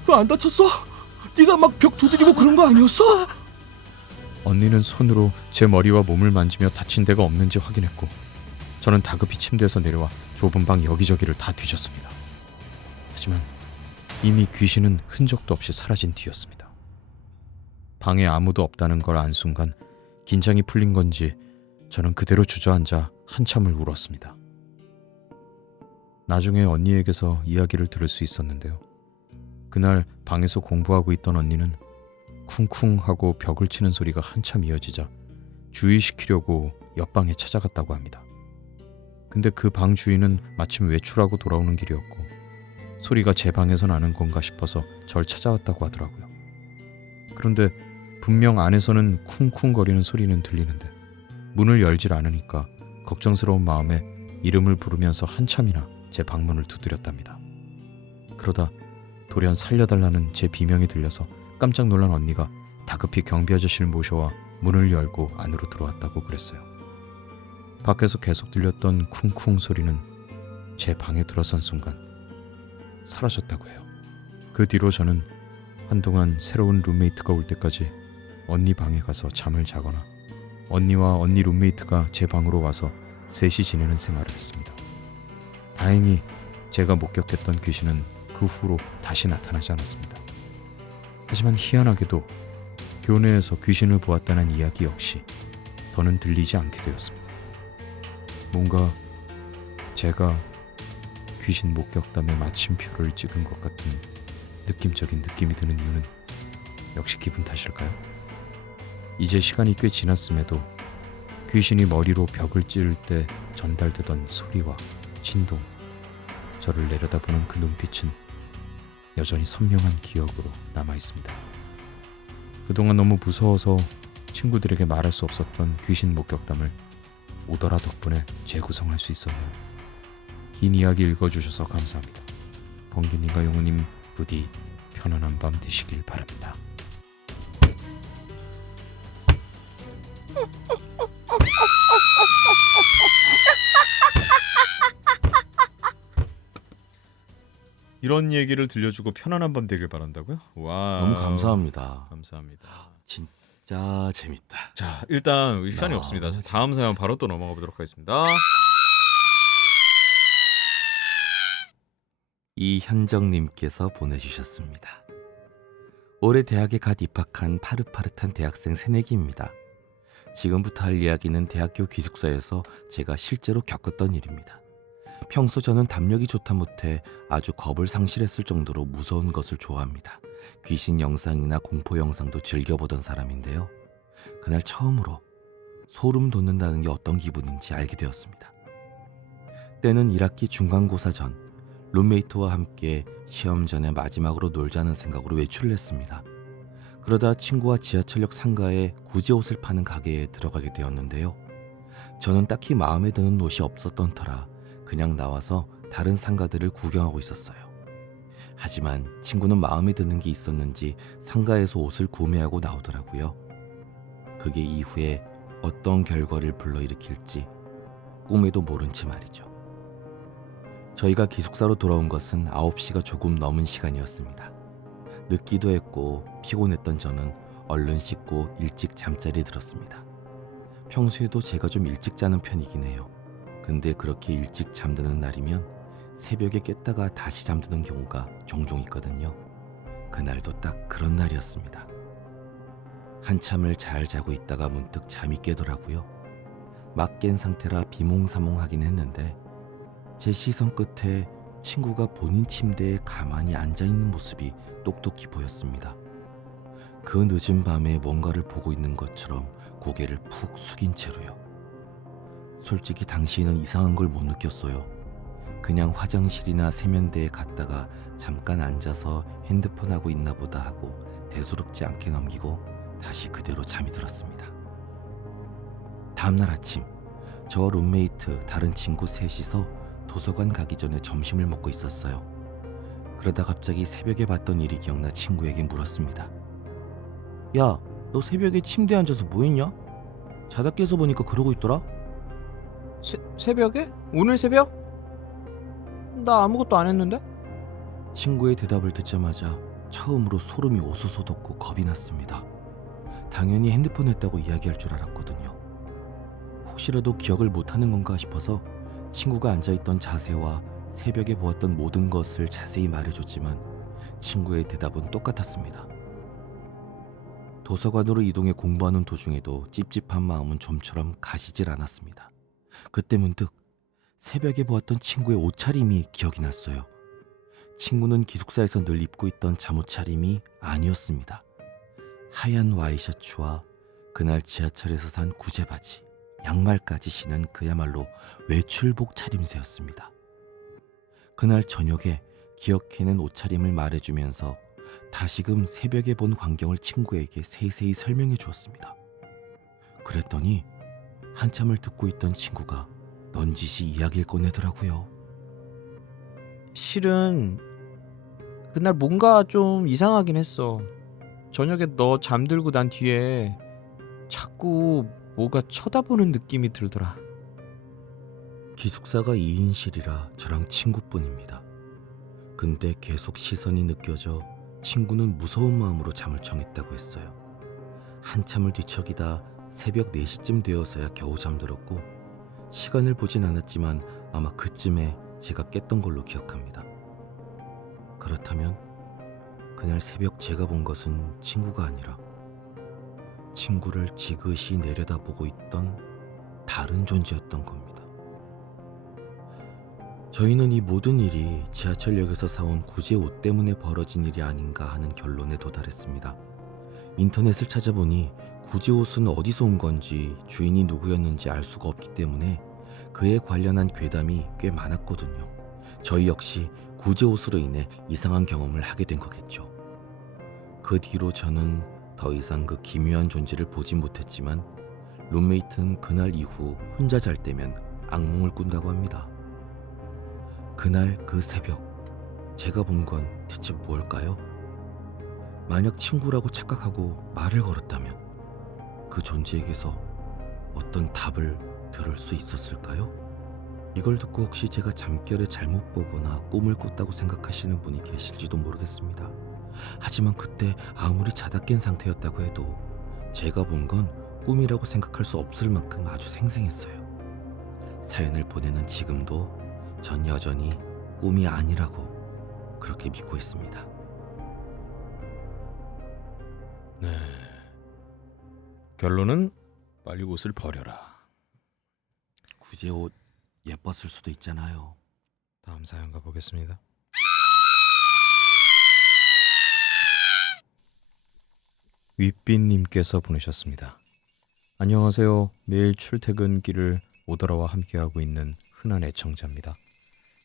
너 안 다쳤어? 네가 막 벽 두드리고 그런 거 아니었어? 언니는 손으로 제 머리와 몸을 만지며 다친 데가 없는지 확인했고 저는 다급히 침대에서 내려와 좁은 방 여기저기를 다 뒤졌습니다. 하지만 이미 귀신은 흔적도 없이 사라진 뒤였습니다. 방에 아무도 없다는 걸 안 순간 긴장이 풀린 건지 저는 그대로 주저앉아 한참을 울었습니다. 나중에 언니에게서 이야기를 들을 수 있었는데요. 그날 방에서 공부하고 있던 언니는 쿵쿵 하고 벽을 치는 소리가 한참 이어지자 주의시키려고 옆방에 찾아갔다고 합니다. 근데 그 방 주인은 마침 외출하고 돌아오는 길이었고 소리가 제 방에서 나는 건가 싶어서 절 찾아왔다고 하더라고요. 그런데 분명 안에서는 쿵쿵거리는 소리는 들리는데 문을 열질 않으니까 걱정스러운 마음에 이름을 부르면서 한참이나 제 방문을 두드렸답니다. 그러다 돌연 살려달라는 제 비명이 들려서 깜짝 놀란 언니가 다급히 경비 아저씨를 모셔와 문을 열고 안으로 들어왔다고 그랬어요. 밖에서 계속 들렸던 쿵쿵 소리는 제 방에 들어선 순간 사라졌다고 해요. 그 뒤로 저는 한동안 새로운 룸메이트가 올 때까지 언니 방에 가서 잠을 자거나 언니와 언니 룸메이트가 제 방으로 와서 셋이 지내는 생활을 했습니다. 다행히 제가 목격했던 귀신은 그 후로 다시 나타나지 않았습니다. 하지만 희한하게도 교내에서 귀신을 보았다는 이야기 역시 더는 들리지 않게 되었습니다. 뭔가 제가 귀신 목격담의 마침표를 찍은 것 같은 느낌적인 느낌이 드는 이유는 역시 기분 탓일까요? 이제 시간이 꽤 지났음에도 귀신이 머리로 벽을 찌를 때 전달되던 소리와 진동, 저를 내려다보는 그 눈빛은 여전히 선명한 기억으로 남아있습니다. 그동안 너무 무서워서 친구들에게 말할 수 없었던 귀신 목격담을 오더라 덕분에 재구성할 수 있었네요. 긴 이야기 읽어주셔서 감사합니다. 번기님과 용우님 부디 편안한 밤 되시길 바랍니다. 이런 얘기를 들려주고 편안한 밤 되길 바란다고요? 와, 너무 감사합니다. 감사합니다. 진짜 재밌다. 자, 일단 시간이 아, 없습니다. 다음 사연 바로 또 넘어가 보도록 하겠습니다. 이현정님께서 보내주셨습니다. 올해 대학에 갓 입학한 파릇파릇한 대학생 새내기입니다. 지금부터 할 이야기는 대학교 기숙사에서 제가 실제로 겪었던 일입니다. 평소 저는 담력이 좋다 못해 아주 겁을 상실했을 정도로 무서운 것을 좋아합니다. 귀신 영상이나 공포 영상도 즐겨보던 사람인데요. 그날 처음으로 소름 돋는다는 게 어떤 기분인지 알게 되었습니다. 때는 1학기 중간고사 전 룸메이트와 함께 시험 전에 마지막으로 놀자는 생각으로 외출을 했습니다. 그러다 친구와 지하철역 상가에 구제 옷을 파는 가게에 들어가게 되었는데요. 저는 딱히 마음에 드는 옷이 없었던 터라 그냥 나와서 다른 상가들을 구경하고 있었어요. 하지만 친구는 마음에 드는 게 있었는지 상가에서 옷을 구매하고 나오더라고요. 그게 이후에 어떤 결과를 불러일으킬지 꿈에도 모른 채 말이죠. 저희가 기숙사로 돌아온 것은 9시가 조금 넘은 시간이었습니다. 늦기도 했고 피곤했던 저는 얼른 씻고 일찍 잠자리에 들었습니다. 평소에도 제가 좀 일찍 자는 편이긴 해요. 근데 그렇게 일찍 잠드는 날이면 새벽에 깼다가 다시 잠드는 경우가 종종 있거든요. 그날도 딱 그런 날이었습니다. 한참을 잘 자고 있다가 문득 잠이 깨더라고요. 막 깬 상태라 비몽사몽하긴 했는데 제 시선 끝에 친구가 본인 침대에 가만히 앉아있는 모습이 똑똑히 보였습니다. 그 늦은 밤에 뭔가를 보고 있는 것처럼 고개를 푹 숙인 채로요. 솔직히 당시에는 이상한 걸 못 느꼈어요. 그냥 화장실이나 세면대에 갔다가 잠깐 앉아서 핸드폰 하고 있나 보다 하고 대수롭지 않게 넘기고 다시 그대로 잠이 들었습니다. 다음날 아침 저와 룸메이트 다른 친구 셋이서 도서관 가기 전에 점심을 먹고 있었어요. 그러다 갑자기 새벽에 봤던 일이 기억나 친구에게 물었습니다. 야, 너 새벽에 침대에 앉아서 뭐 했냐? 자다 깨서 보니까 그러고 있더라? 새벽에? 오늘 새벽? 나 아무것도 안 했는데? 친구의 대답을 듣자마자 처음으로 소름이 오소소 돋고 겁이 났습니다. 당연히 핸드폰 했다고 이야기할 줄 알았거든요. 혹시라도 기억을 못하는 건가 싶어서 친구가 앉아있던 자세와 새벽에 보았던 모든 것을 자세히 말해줬지만 친구의 대답은 똑같았습니다. 도서관으로 이동해 공부하는 도중에도 찝찝한 마음은 좀처럼 가시질 않았습니다. 그때 문득 새벽에 보았던 친구의 옷차림이 기억이 났어요. 친구는 기숙사에서 늘 입고 있던 잠옷차림이 아니었습니다. 하얀 와이셔츠와 그날 지하철에서 산 구제바지, 양말까지 신은 그야말로 외출복 차림새였습니다. 그날 저녁에 기억해낸 옷차림을 말해주면서 다시금 새벽에 본 광경을 친구에게 세세히 설명해 주었습니다. 그랬더니 한참을 듣고 있던 친구가 넌지시 이야기를 꺼내더라고요. 실은 그날 뭔가 좀 이상하긴 했어. 저녁에 너 잠들고 난 뒤에 자꾸 뭐가 쳐다보는 느낌이 들더라. 기숙사가 2인실이라 저랑 친구뿐입니다. 근데 계속 시선이 느껴져 친구는 무서운 마음으로 잠을 청했다고 했어요. 한참을 뒤척이다 새벽 4시쯤 되어서야 겨우 잠들었고 시간을 보진 않았지만 아마 그쯤에 제가 깼던 걸로 기억합니다. 그렇다면 그날 새벽 제가 본 것은 친구가 아니라 친구를 지그시 내려다보고 있던 다른 존재였던 겁니다. 저희는 이 모든 일이 지하철역에서 사온 구제 옷 때문에 벌어진 일이 아닌가 하는 결론에 도달했습니다. 인터넷을 찾아보니 구제 옷은 어디서 온 건지 주인이 누구였는지 알 수가 없기 때문에 그에 관련한 괴담이 꽤 많았거든요. 저희 역시 구제 옷으로 인해 이상한 경험을 하게 된 거겠죠. 그 뒤로 저는 더 이상 그 기묘한 존재를 보진 못했지만 룸메이트는 그날 이후 혼자 잘 때면 악몽을 꾼다고 합니다. 그날 그 새벽 제가 본 건 대체 무엇일까요? 만약 친구라고 착각하고 말을 걸었다면 그 존재에게서 어떤 답을 들을 수 있었을까요? 이걸 듣고 혹시 제가 잠결에 잘못 보거나 꿈을 꿨다고 생각하시는 분이 계실지도 모르겠습니다. 하지만 그때 아무리 자다 깬 상태였다고 해도 제가 본 건 꿈이라고 생각할 수 없을 만큼 아주 생생했어요. 사연을 보내는 지금도 전 여전히 꿈이 아니라고 그렇게 믿고 있습니다. 네. 결론은 빨리 옷을 버려라. 구제 옷 예뻤을 수도 있잖아요. 다음 사연 가보겠습니다. 윗빛님께서 보내셨습니다. 안녕하세요. 매일 출퇴근길을 오더라와 함께하고 있는 흔한 애청자입니다.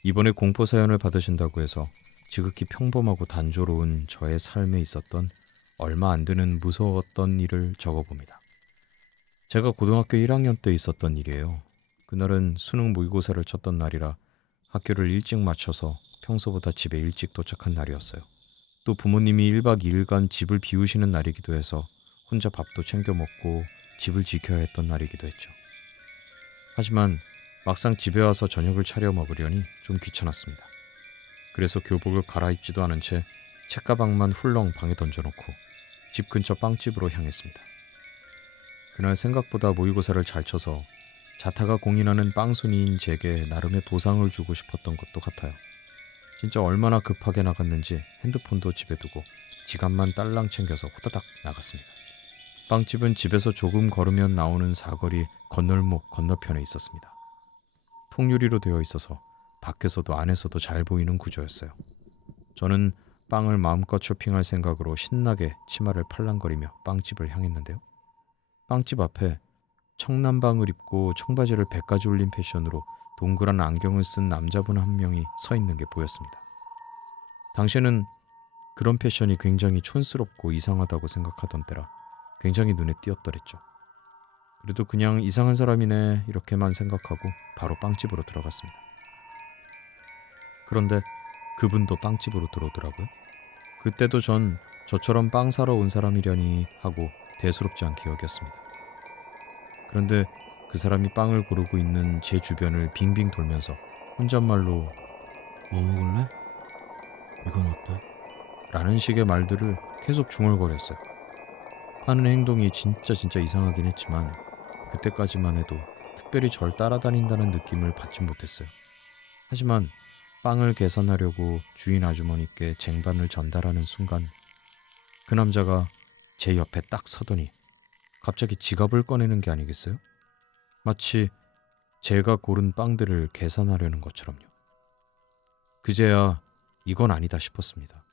이번에 공포 사연을 받으신다고 해서 지극히 평범하고 단조로운 저의 삶에 있었던 얼마 안 되는 무서웠던 일을 적어봅니다. 제가 고등학교 1학년 때 있었던 일이에요. 그날은 수능 모의고사를 쳤던 날이라 학교를 일찍 마쳐서 평소보다 집에 일찍 도착한 날이었어요. 또 부모님이 1박 2일간 집을 비우시는 날이기도 해서 혼자 밥도 챙겨 먹고 집을 지켜야 했던 날이기도 했죠. 하지만 막상 집에 와서 저녁을 차려 먹으려니 좀 귀찮았습니다. 그래서 교복을 갈아입지도 않은 채 책가방만 훌렁 방에 던져놓고 집 근처 빵집으로 향했습니다. 그날 생각보다 모의고사를 잘 쳐서 자타가 공인하는 빵순이인 제게 나름의 보상을 주고 싶었던 것도 같아요. 진짜 얼마나 급하게 나갔는지 핸드폰도 집에 두고 지갑만 딸랑 챙겨서 호다닥 나갔습니다. 빵집은 집에서 조금 걸으면 나오는 사거리 건널목 건너편에 있었습니다. 통유리로 되어 있어서 밖에서도 안에서도 잘 보이는 구조였어요. 저는 빵을 마음껏 쇼핑할 생각으로 신나게 치마를 팔랑거리며 빵집을 향했는데요. 빵집 앞에 청남방을 입고 청바지를 100가지 올린 패션으로 동그란 안경을 쓴 남자분 한 명이 서 있는 게 보였습니다. 당시에는 그런 패션이 굉장히 촌스럽고 이상하다고 생각하던 때라 굉장히 눈에 띄었더랬죠. 그래도 그냥 이상한 사람이네 이렇게만 생각하고 바로 빵집으로 들어갔습니다. 그런데 그분도 빵집으로 들어오더라고요. 그때도 전 저처럼 빵 사러 온 사람이려니 하고 대수롭지 않게 여겼습니다. 그런데 그 사람이 빵을 고르고 있는 제 주변을 빙빙 돌면서 혼잣말로 뭐 먹을래? 이건 어때? 라는 식의 말들을 계속 중얼거렸어요. 하는 행동이 진짜 이상하긴 했지만 그때까지만 해도 특별히 절 따라다닌다는 느낌을 받진 못했어요. 하지만 빵을 계산하려고 주인 아주머니께 쟁반을 전달하는 순간 그 남자가 제 옆에 딱 서더니 갑자기 지갑을 꺼내는 게 아니겠어요? 마치 제가 고른 빵들을 계산하려는 것처럼요. 그제야 이건 아니다 싶었습니다.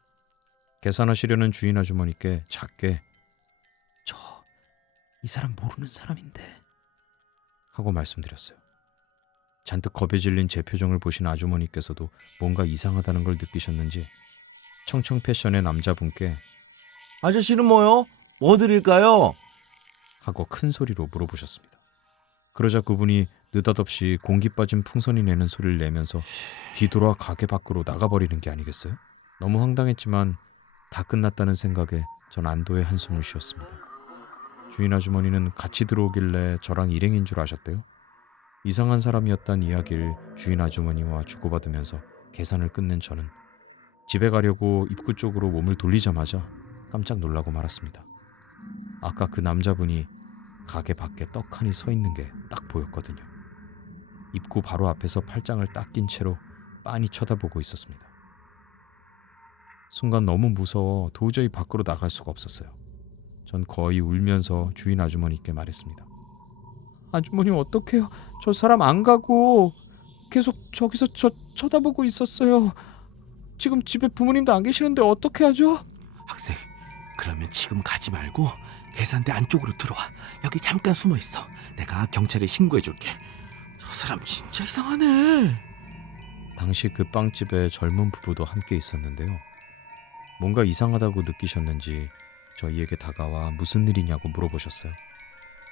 계산하시려는 주인 아주머니께 작게 이 사람 모르는 사람인데 하고 말씀드렸어요. 잔뜩 겁에 질린 제 표정을 보신 아주머니께서도 뭔가 이상하다는 걸 느끼셨는지 청청 패션의 남자분께 아저씨는 뭐요? 뭐 드릴까요? 하고 큰 소리로 물어보셨습니다. 그러자 그분이 느닷없이 공기 빠진 풍선이 내는 소리를 내면서 뒤돌아 가게 밖으로 나가버리는 게 아니겠어요? 너무 황당했지만 다 끝났다는 생각에 전 안도의 한숨을 쉬었습니다. 주인 아주머니는 같이 들어오길래 저랑 일행인 줄 아셨대요. 이상한 사람이었단 이야기를 주인 아주머니와 주고받으면서 계산을 끝낸 저는 집에 가려고 입구 쪽으로 몸을 돌리자마자 깜짝 놀라고 말았습니다. 아까 그 남자분이 가게 밖에 떡하니 서 있는 게 딱 보였거든요. 입구 바로 앞에서 팔짱을 딱 낀 채로 빤히 쳐다보고 있었습니다. 순간 너무 무서워 도저히 밖으로 나갈 수가 없었어요. 전 거의 울면서 주인 아주머니께 말했습니다. 아주머님 어떡해요? 저 사람 안 가고 계속 저기서 저 쳐다보고 있었어요. 지금 집에 부모님도 안 계시는데 어떻게 하죠? 학생, 그러면 지금 가지 말고 계산대 안쪽으로 들어와. 여기 잠깐 숨어 있어. 내가 경찰에 신고해 줄게. 저 사람 진짜 이상하네. 당시 그 빵집에 젊은 부부도 함께 있었는데요. 뭔가 이상하다고 느끼셨는지 저희에게 다가와 무슨 일이냐고 물어보셨어요.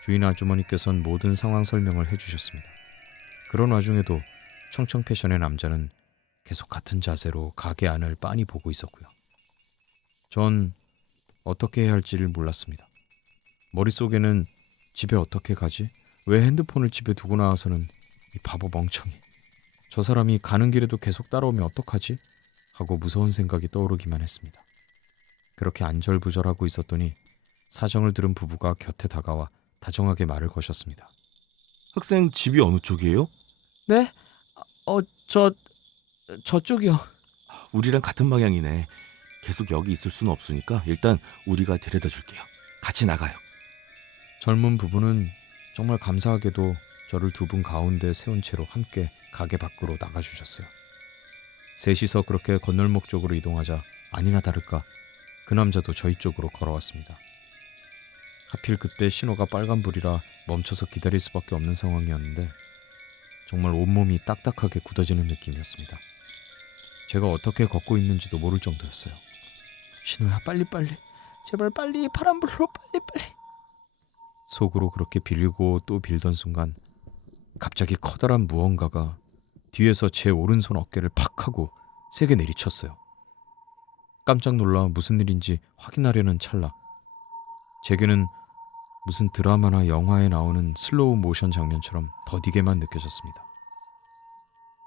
주인 아주머니께서는 모든 상황 설명을 해주셨습니다. 그런 와중에도 청청패션의 남자는 계속 같은 자세로 가게 안을 빤히 보고 있었고요. 전 어떻게 해야 할지를 몰랐습니다. 머릿속에는 집에 어떻게 가지? 왜 핸드폰을 집에 두고 나와서는 이 바보 멍청이. 저 사람이 가는 길에도 계속 따라오면 어떡하지? 하고 무서운 생각이 떠오르기만 했습니다. 그렇게 안절부절하고 있었더니 사정을 들은 부부가 곁에 다가와 다정하게 말을 거셨습니다. 학생 집이 어느 쪽이에요? 네? 저쪽이요. 우리랑 같은 방향이네. 계속 여기 있을 수는 없으니까 일단 우리가 데려다 줄게요. 같이 나가요. 젊은 부부는 정말 감사하게도 저를 두 분 가운데 세운 채로 함께 가게 밖으로 나가주셨어요. 셋이서 그렇게 건널목 쪽으로 이동하자 아니나 다를까 그 남자도 저희 쪽으로 걸어왔습니다. 하필 그때 신호가 빨간불이라 멈춰서 기다릴 수밖에 없는 상황이었는데 정말 온몸이 딱딱하게 굳어지는 느낌이었습니다. 제가 어떻게 걷고 있는지도 모를 정도였어요. 신호야 빨리빨리 제발 빨리 파란불로 빨리빨리 속으로 그렇게 빌고 또 빌던 순간 갑자기 커다란 무언가가 뒤에서 제 오른손 어깨를 팍 하고 세게 내리쳤어요. 깜짝 놀라 무슨 일인지 확인하려는 찰나 제게는 무슨 드라마나 영화에 나오는 슬로우 모션 장면처럼 더디게만 느껴졌습니다.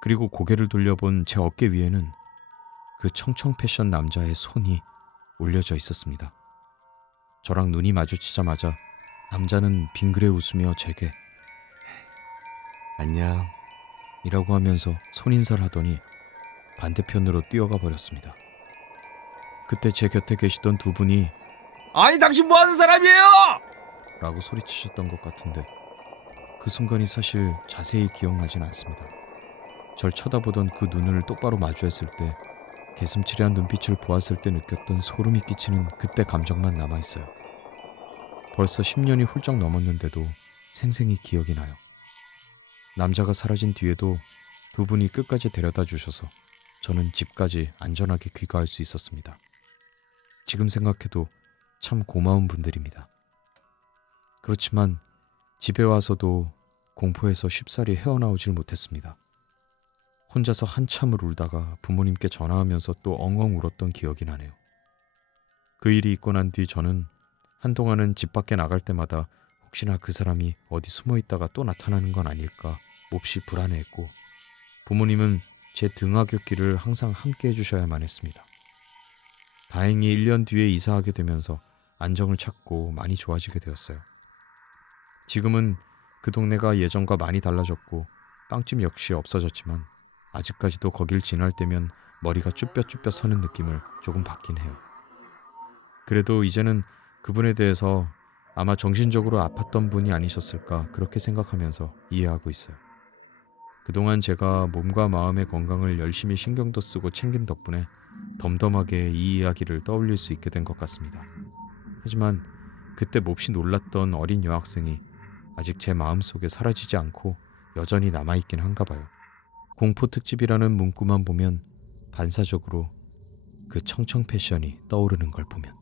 그리고 고개를 돌려본 제 어깨 위에는 그 청청패션 남자의 손이 올려져 있었습니다. 저랑 눈이 마주치자마자 남자는 빙그레 웃으며 제게 안녕. 이라고 하면서 손인사를 하더니 반대편으로 뛰어가 버렸습니다. 그때 제 곁에 계시던 두 분이 아니 당신 뭐 하는 사람이에요? 라고 소리치셨던 것 같은데 그 순간이 사실 자세히 기억나진 않습니다. 절 쳐다보던 그 눈을 똑바로 마주했을 때 개슴츠레한 눈빛을 보았을 때 느꼈던 소름이 끼치는 그때 감정만 남아있어요. 벌써 10년이 훌쩍 넘었는데도 생생히 기억이 나요. 남자가 사라진 뒤에도 두 분이 끝까지 데려다 주셔서 저는 집까지 안전하게 귀가할 수 있었습니다. 지금 생각해도 참 고마운 분들입니다. 그렇지만 집에 와서도 공포에서 쉽사리 헤어나오질 못했습니다. 혼자서 한참을 울다가 부모님께 전화하면서 또 엉엉 울었던 기억이 나네요. 그 일이 있고 난 뒤 저는 한동안은 집 밖에 나갈 때마다 혹시나 그 사람이 어디 숨어 있다가 또 나타나는 건 아닐까 몹시 불안해했고 부모님은 제 등하굣길을 항상 함께 해주셔야만 했습니다. 다행히 1년 뒤에 이사하게 되면서 안정을 찾고 많이 좋아지게 되었어요. 지금은 그 동네가 예전과 많이 달라졌고 빵집 역시 없어졌지만 아직까지도 거길 지날 때면 머리가 쭈뼛쭈뼛 서는 느낌을 조금 받긴 해요. 그래도 이제는 그분에 대해서 아마 정신적으로 아팠던 분이 아니셨을까 그렇게 생각하면서 이해하고 있어요. 그동안 제가 몸과 마음의 건강을 열심히 신경도 쓰고 챙긴 덕분에 덤덤하게 이 이야기를 떠올릴 수 있게 된 것 같습니다. 하지만 그때 몹시 놀랐던 어린 여학생이 아직 제 마음속에 사라지지 않고 여전히 남아있긴 한가 봐요. 공포 특집이라는 문구만 보면 반사적으로 그 청청패션이 떠오르는 걸 보면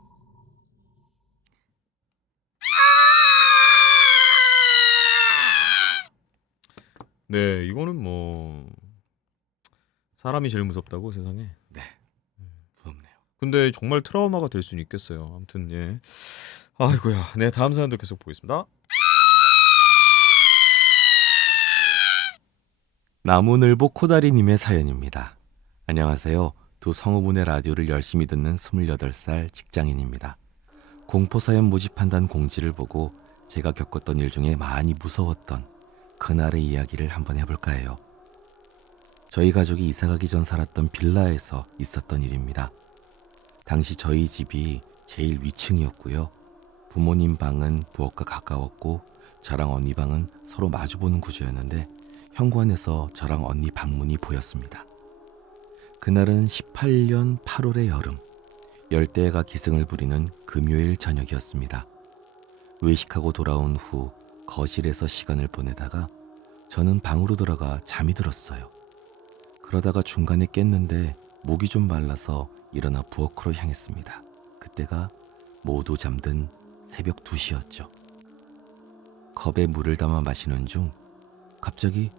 네, 이거는 뭐 사람이 제일 무섭다고 세상에. 무섭네요. 근데 정말 트라우마가 될 수는 있겠어요. 아무튼 예. 아이고야. 네, 다음 사연도 계속 보겠습니다. 나무늘보 코다리님의 사연입니다. 안녕하세요. 두 성우분의 라디오를 열심히 듣는 28살 직장인입니다. 공포사연 모집한다는 공지를 보고 제가 겪었던 일 중에 많이 무서웠던 그날의 이야기를 한번 해볼까 해요. 저희 가족이 이사가기 전 살았던 빌라에서 있었던 일입니다. 당시 저희 집이 제일 위층이었고요. 부모님 방은 부엌과 가까웠고 저랑 언니 방은 서로 마주보는 구조였는데 현관에서 저랑 언니 방문이 보였습니다. 그날은 18년 8월의 여름, 열대야가 기승을 부리는 금요일 저녁이었습니다. 외식하고 돌아온 후 거실에서 시간을 보내다가 저는 방으로 들어가 잠이 들었어요. 그러다가 중간에 깼는데 목이 좀 말라서 일어나 부엌으로 향했습니다. 그때가 모두 잠든 새벽 2시였죠. 컵에 물을 담아 마시는 중 갑자기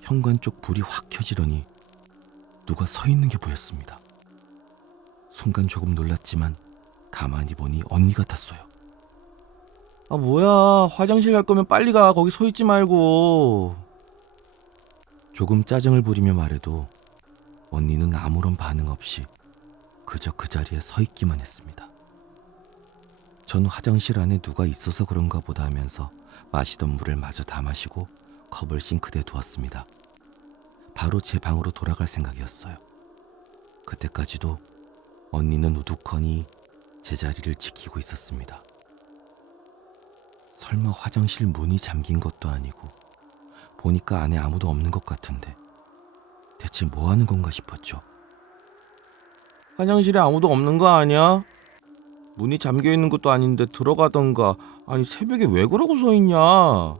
현관 쪽 불이 확 켜지더니 누가 서 있는 게 보였습니다. 순간 조금 놀랐지만 가만히 보니 언니 같았어요. 아 뭐야, 화장실 갈 거면 빨리 가. 거기 서 있지 말고. 조금 짜증을 부리며 말해도 언니는 아무런 반응 없이 그저 그 자리에 서 있기만 했습니다. 전 화장실 안에 누가 있어서 그런가 보다 하면서 마시던 물을 마저 다 마시고 컵을 싱크대에 두었습니다. 바로 제 방으로 돌아갈 생각이었어요. 그때까지도 언니는 우두커니 제 자리를 지키고 있었습니다. 설마 화장실 문이 잠긴 것도 아니고 보니까 안에 아무도 없는 것 같은데 대체 뭐 하는 건가 싶었죠. 화장실에 아무도 없는 거 아니야? 문이 잠겨 있는 것도 아닌데 들어가던가. 아니 새벽에 왜 그러고 서 있냐?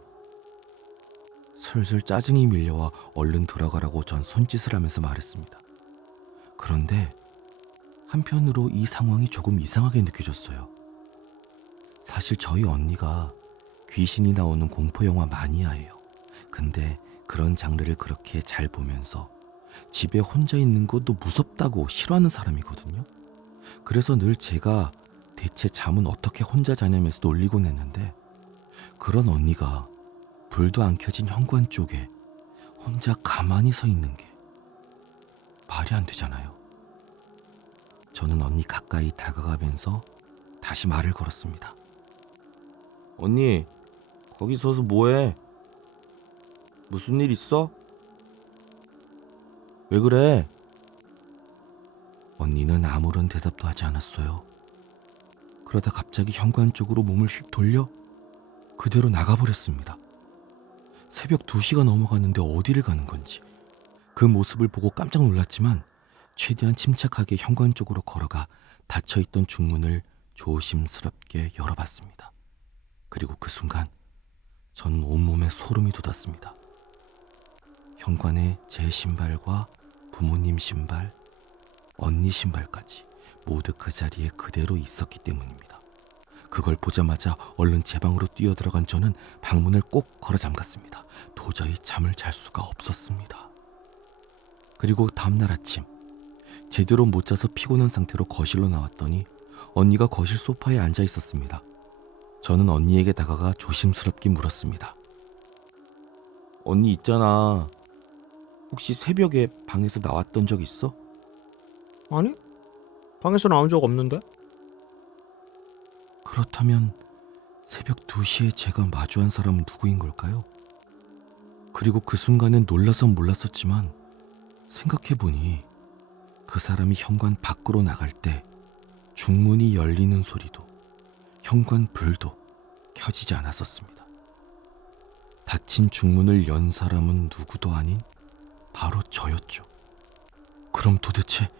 슬슬 짜증이 밀려와 얼른 들어가라고 전 손짓을 하면서 말했습니다. 그런데 한편으로 이 상황이 조금 이상하게 느껴졌어요. 사실 저희 언니가 귀신이 나오는 공포영화 마니아예요. 근데 그런 장르를 그렇게 잘 보면서 집에 혼자 있는 것도 무섭다고 싫어하는 사람이거든요. 그래서 늘 제가 대체 잠은 어떻게 혼자 자냐면서 놀리곤 했는데 그런 언니가 불도 안 켜진 현관 쪽에 혼자 가만히 서 있는 게 말이 안 되잖아요. 저는 언니 가까이 다가가면서 다시 말을 걸었습니다. 언니, 거기 서서 뭐해? 무슨 일 있어? 왜 그래? 언니는 아무런 대답도 하지 않았어요. 그러다 갑자기 현관 쪽으로 몸을 휙 돌려 그대로 나가버렸습니다. 새벽 2시가 넘어갔는데 어디를 가는 건지. 그 모습을 보고 깜짝 놀랐지만 최대한 침착하게 현관 쪽으로 걸어가 닫혀있던 중문을 조심스럽게 열어봤습니다. 그리고 그 순간 저는 온몸에 소름이 돋았습니다. 현관에 제 신발과 부모님 신발, 언니 신발까지 모두 그 자리에 그대로 있었기 때문입니다. 그걸 보자마자 얼른 제 방으로 뛰어들어간 저는 방문을 꼭 걸어 잠갔습니다. 도저히 잠을 잘 수가 없었습니다. 그리고 다음날 아침 제대로 못 자서 피곤한 상태로 거실로 나왔더니 언니가 거실 소파에 앉아 있었습니다. 저는 언니에게 다가가 조심스럽게 물었습니다. 언니 있잖아. 혹시 새벽에 방에서 나왔던 적 있어? 아니? 방에서 나온 적 없는데? 그렇다면 새벽 2시에 제가 마주한 사람은 누구인 걸까요? 그리고 그 순간엔 놀라선 몰랐었지만 생각해보니 그 사람이 현관 밖으로 나갈 때 중문이 열리는 소리도 현관 불도 켜지지 않았었습니다. 닫힌 중문을 연 사람은 누구도 아닌 바로 저였죠. 그럼 도대체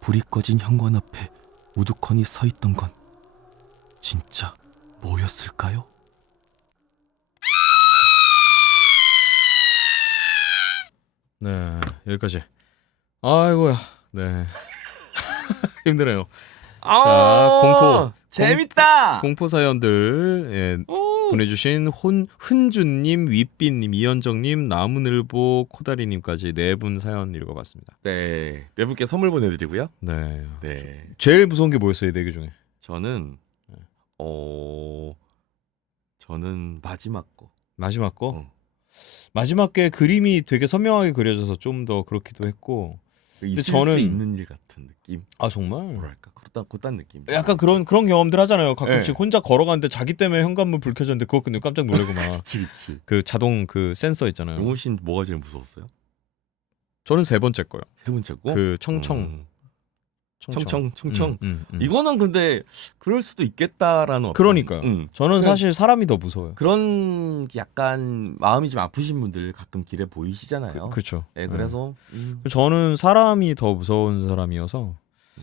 불이 꺼진 현관 앞에 우두커니 서 있던 건 진짜 뭐였을까요? 네, 여기까지. 아이고야. 네. 힘드네요. 공포. 재밌다. 공포 사연들 보내주신 흔주님, 윗비님, 이현정님, 나무늘보, 코다리님까지 네 분 사연 읽어봤습니다. 네, 네 분께 선물 보내드리고요. 네. 네, 제일 무서운 게 뭐였어요, 이 네 개 중에? 저는 저는 마지막 거. 마지막 거? 응. 마지막 게 그림이 되게 선명하게 그려져서 좀 더 그렇기도 했고 있을 저는- 수 있는 일 같은 느낌. 아 정말? 뭐랄까 그딴 느낌. 약간 그런 경험들 하잖아요. 가끔씩 네. 혼자 걸어가는데 자기 때문에 현관문 불 켜졌는데 그거 근데 깜짝 놀래고 막. 그치. 그 자동 그 센서 있잖아요. 용호 씨는 뭐가 제일 무서웠어요? 저는 세 번째 거요. 세 번째고. 그 청청. 청청. 음. 이거는 근데 그럴 수도 있겠다라는. 그러니까요. 저는 그냥- 사실 사람이 더 무서워요. 그런 약간 마음이 좀 아프신 분들 가끔 길에 보이시잖아요. 그렇죠. 네, 그래서 저는 사람이 더 무서운 사람이어서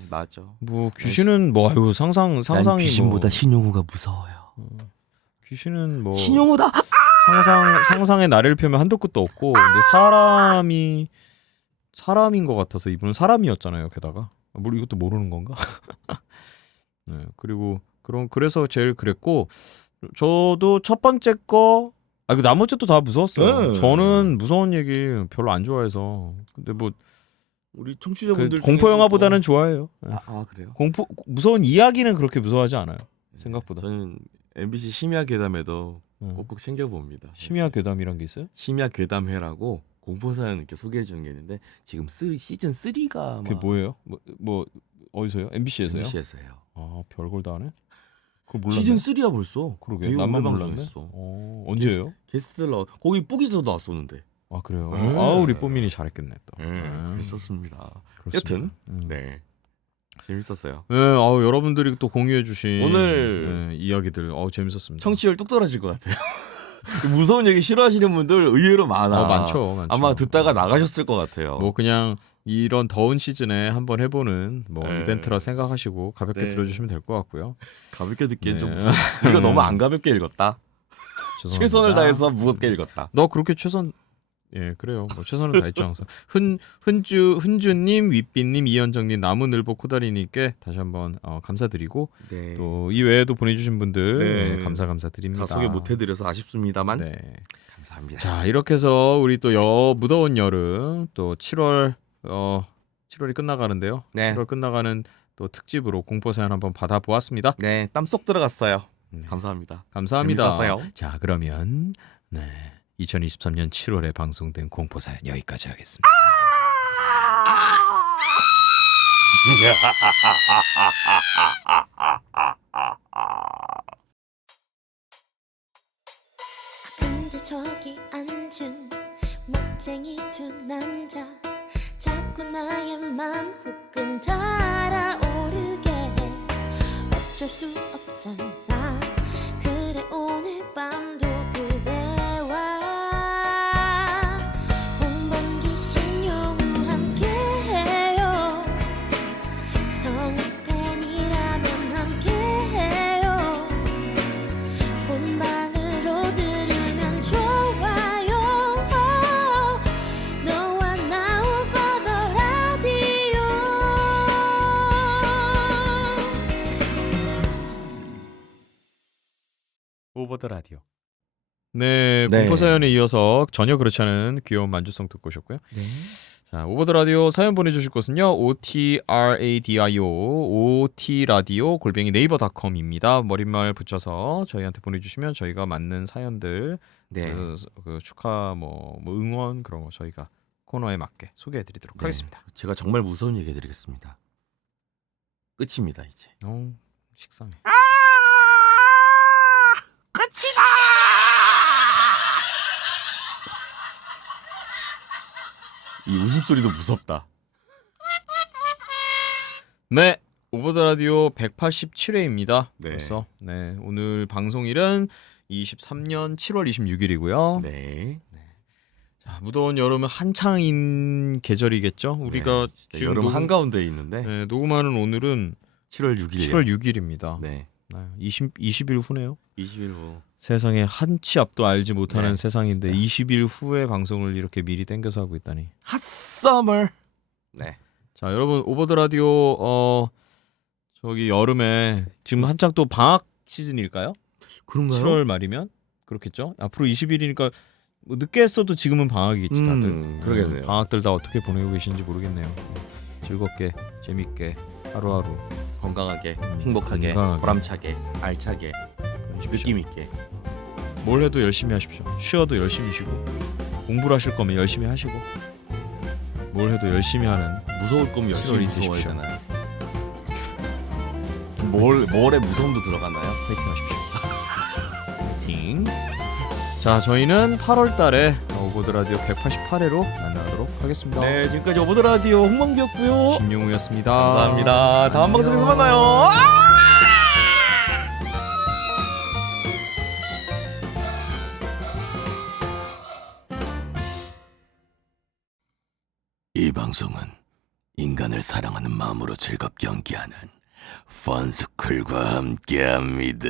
맞아. 뭐 귀신은 뭐 아유 상상이 뭐, 신용우가 무서워요. 귀신은 뭐 신용우다. 상상의 나래를 펴면 한도 끝도 없고 근데 사람인 것 같아서 이분은 사람이었잖아요. 게다가 뭐 이것도 모르는 건가? 네, 그리고 그래서 제일 그랬고 저도 첫 번째 거 그 나머지도 다 무서웠어요. 네. 저는 무서운 얘기 별로 안 좋아해서 근데 뭐 우리 그 청취자분들 공포 영화보다는 좋아해요. 네. 그래요? 무서운 이야기는 그렇게 무서워하지 않아요. 생각보다. 저는 MBC 심야 괴담에도 네. 꼭꼭 챙겨봅니다. 심야 괴담이란 게 있어요? 심야 괴담회라고 공포 사연 이렇게 소개해 주는 게 있는데 지금 시즌 3가 그게 뭐예요? 뭐 어디서요? MBC에서요? MBC에서요. 아 별걸 다 하네. 그거 몰랐네. 시즌 3야 벌써. 그러게 되게 나만 오래 몰랐네. 방송했어. 언제예요? 게스트들 거기 뽀기도 나왔었는데. 아 그래요. 네. 우리 뽀민이 잘했겠네 또. 있었습니다. 그렇습니다. 여튼 네. 재밌었어요. 네, 여러분들이 또 공유해주신 오늘 이야기들 재밌었습니다. 청취율 뚝 떨어질 것 같아요. 무서운 얘기 싫어하시는 분들 의외로 많아. 많죠. 아마 듣다가 나가셨을 것 같아요. 뭐 그냥 이런 더운 시즌에 한번 해보는 뭐 네. 이벤트라 생각하시고 가볍게 네. 들어주시면 될 것 같고요. 가볍게 듣기엔 네. 좀 우리가 너무 안 가볍게 읽었다. 죄송합니다. 최선을 다해서 무겁게 읽었다. 너 그렇게 그래요. 뭐 최선을 다했죠 항상. 흔주님, 윗비님, 이현정님, 나무늘보 코다리님께 다시 한번 감사드리고 네. 또 이 외에도 보내주신 분들 네. 감사드립니다. 다 소개 못해드려서 아쉽습니다만 네. 감사합니다. 자 이렇게 해서 우리 또 무더운 여름 또 7월이 끝나가는데요. 네. 7월 끝나가는 또 특집으로 공포 사연 한번 받아보았습니다. 네, 땀 쏙 들어갔어요. 네. 감사합니다. 감사합니다. 재밌었어요. 자 그러면 2023년 7월에 방송된 공포 사연 여기까지 하겠습니다. 근데 저기 앉은 멋쟁이 두 남자 자꾸 나의 맘 후끈 달아오르게 해 어쩔 수 없잖아 그래 오늘 밤도 그대와 홍범기 신용우 함께해요 성우 팬이라면 함께해요 본방으로 들으면 좋아요 너와 나 over the radio 오버더 라디오. 네, 네. 공포 사연에 이어서 전혀 그렇지 않은 귀여운 만주성 듣고 오셨고요. 네. 자, 오버더 라디오 사연 보내주실 곳은요. otradio @네이버닷컴입니다. 머릿말 붙여서 저희한테 보내주시면 저희가 맞는 사연들 네. 그 축하 뭐 응원 그런 거 저희가 코너에 맞게 소개해드리도록 네. 하겠습니다. 제가 정말 무서운 얘기 해드리겠습니다. 끝입니다 이제. 식상해. 이 웃음소리도 무섭다. 네, 오버더 라디오 187회입니다. 네. 벌써. 네, 오늘 방송일은 23년 7월 26일이고요. 네. 자, 무더운 여름은 한창인 계절이겠죠. 우리가 네, 진짜 지금 여름 한가운데 있는데 네, 녹음하는 오늘은 7월 6일. 7월 6일입니다. 네. 20일 후네요. 20일 후. 세상에 한치 앞도 알지 못하는 네, 세상인데 진짜. 20일 후에 방송을 이렇게 미리 땡겨서 하고 있다니. 핫서머. 네. 자, 여러분 오버더 라디오 저기 여름에 지금 한창 또 방학 시즌일까요? 그런가요? 7월 말이면 그렇겠죠. 앞으로 20일이니까 뭐 늦게 했어도 지금은 방학이겠지 다들. 그러겠네요. 방학들 다 어떻게 보내고 계시는지 모르겠네요. 즐겁게 재밌게 하루하루 건강하게, 행복하게, 건강하게. 보람차게, 알차게, 느낌 있게. 뭘 해도 열심히 하십시오. 쉬어도 열심히 쉬고 공부를 하실 거면 열심히 하시고 뭘 해도 열심히 하는 무서울 거면 열심히 7월 무서워야 되십시오. 되나요? 뭘에 무서움도 들어가나요? 파이팅 하십시오. 파이팅. 자, 저희는 8월 달에 오보드 라디오 188회로 만나도록 하겠습니다. 네, 지금까지 오보드 라디오 홍범기였고요. 신용우였습니다. 감사합니다. 다음 안녕. 방송에서 만나요. 이 방송은 인간을 사랑하는 마음으로 즐겁게 연기하는 펀스쿨과 함께합니다.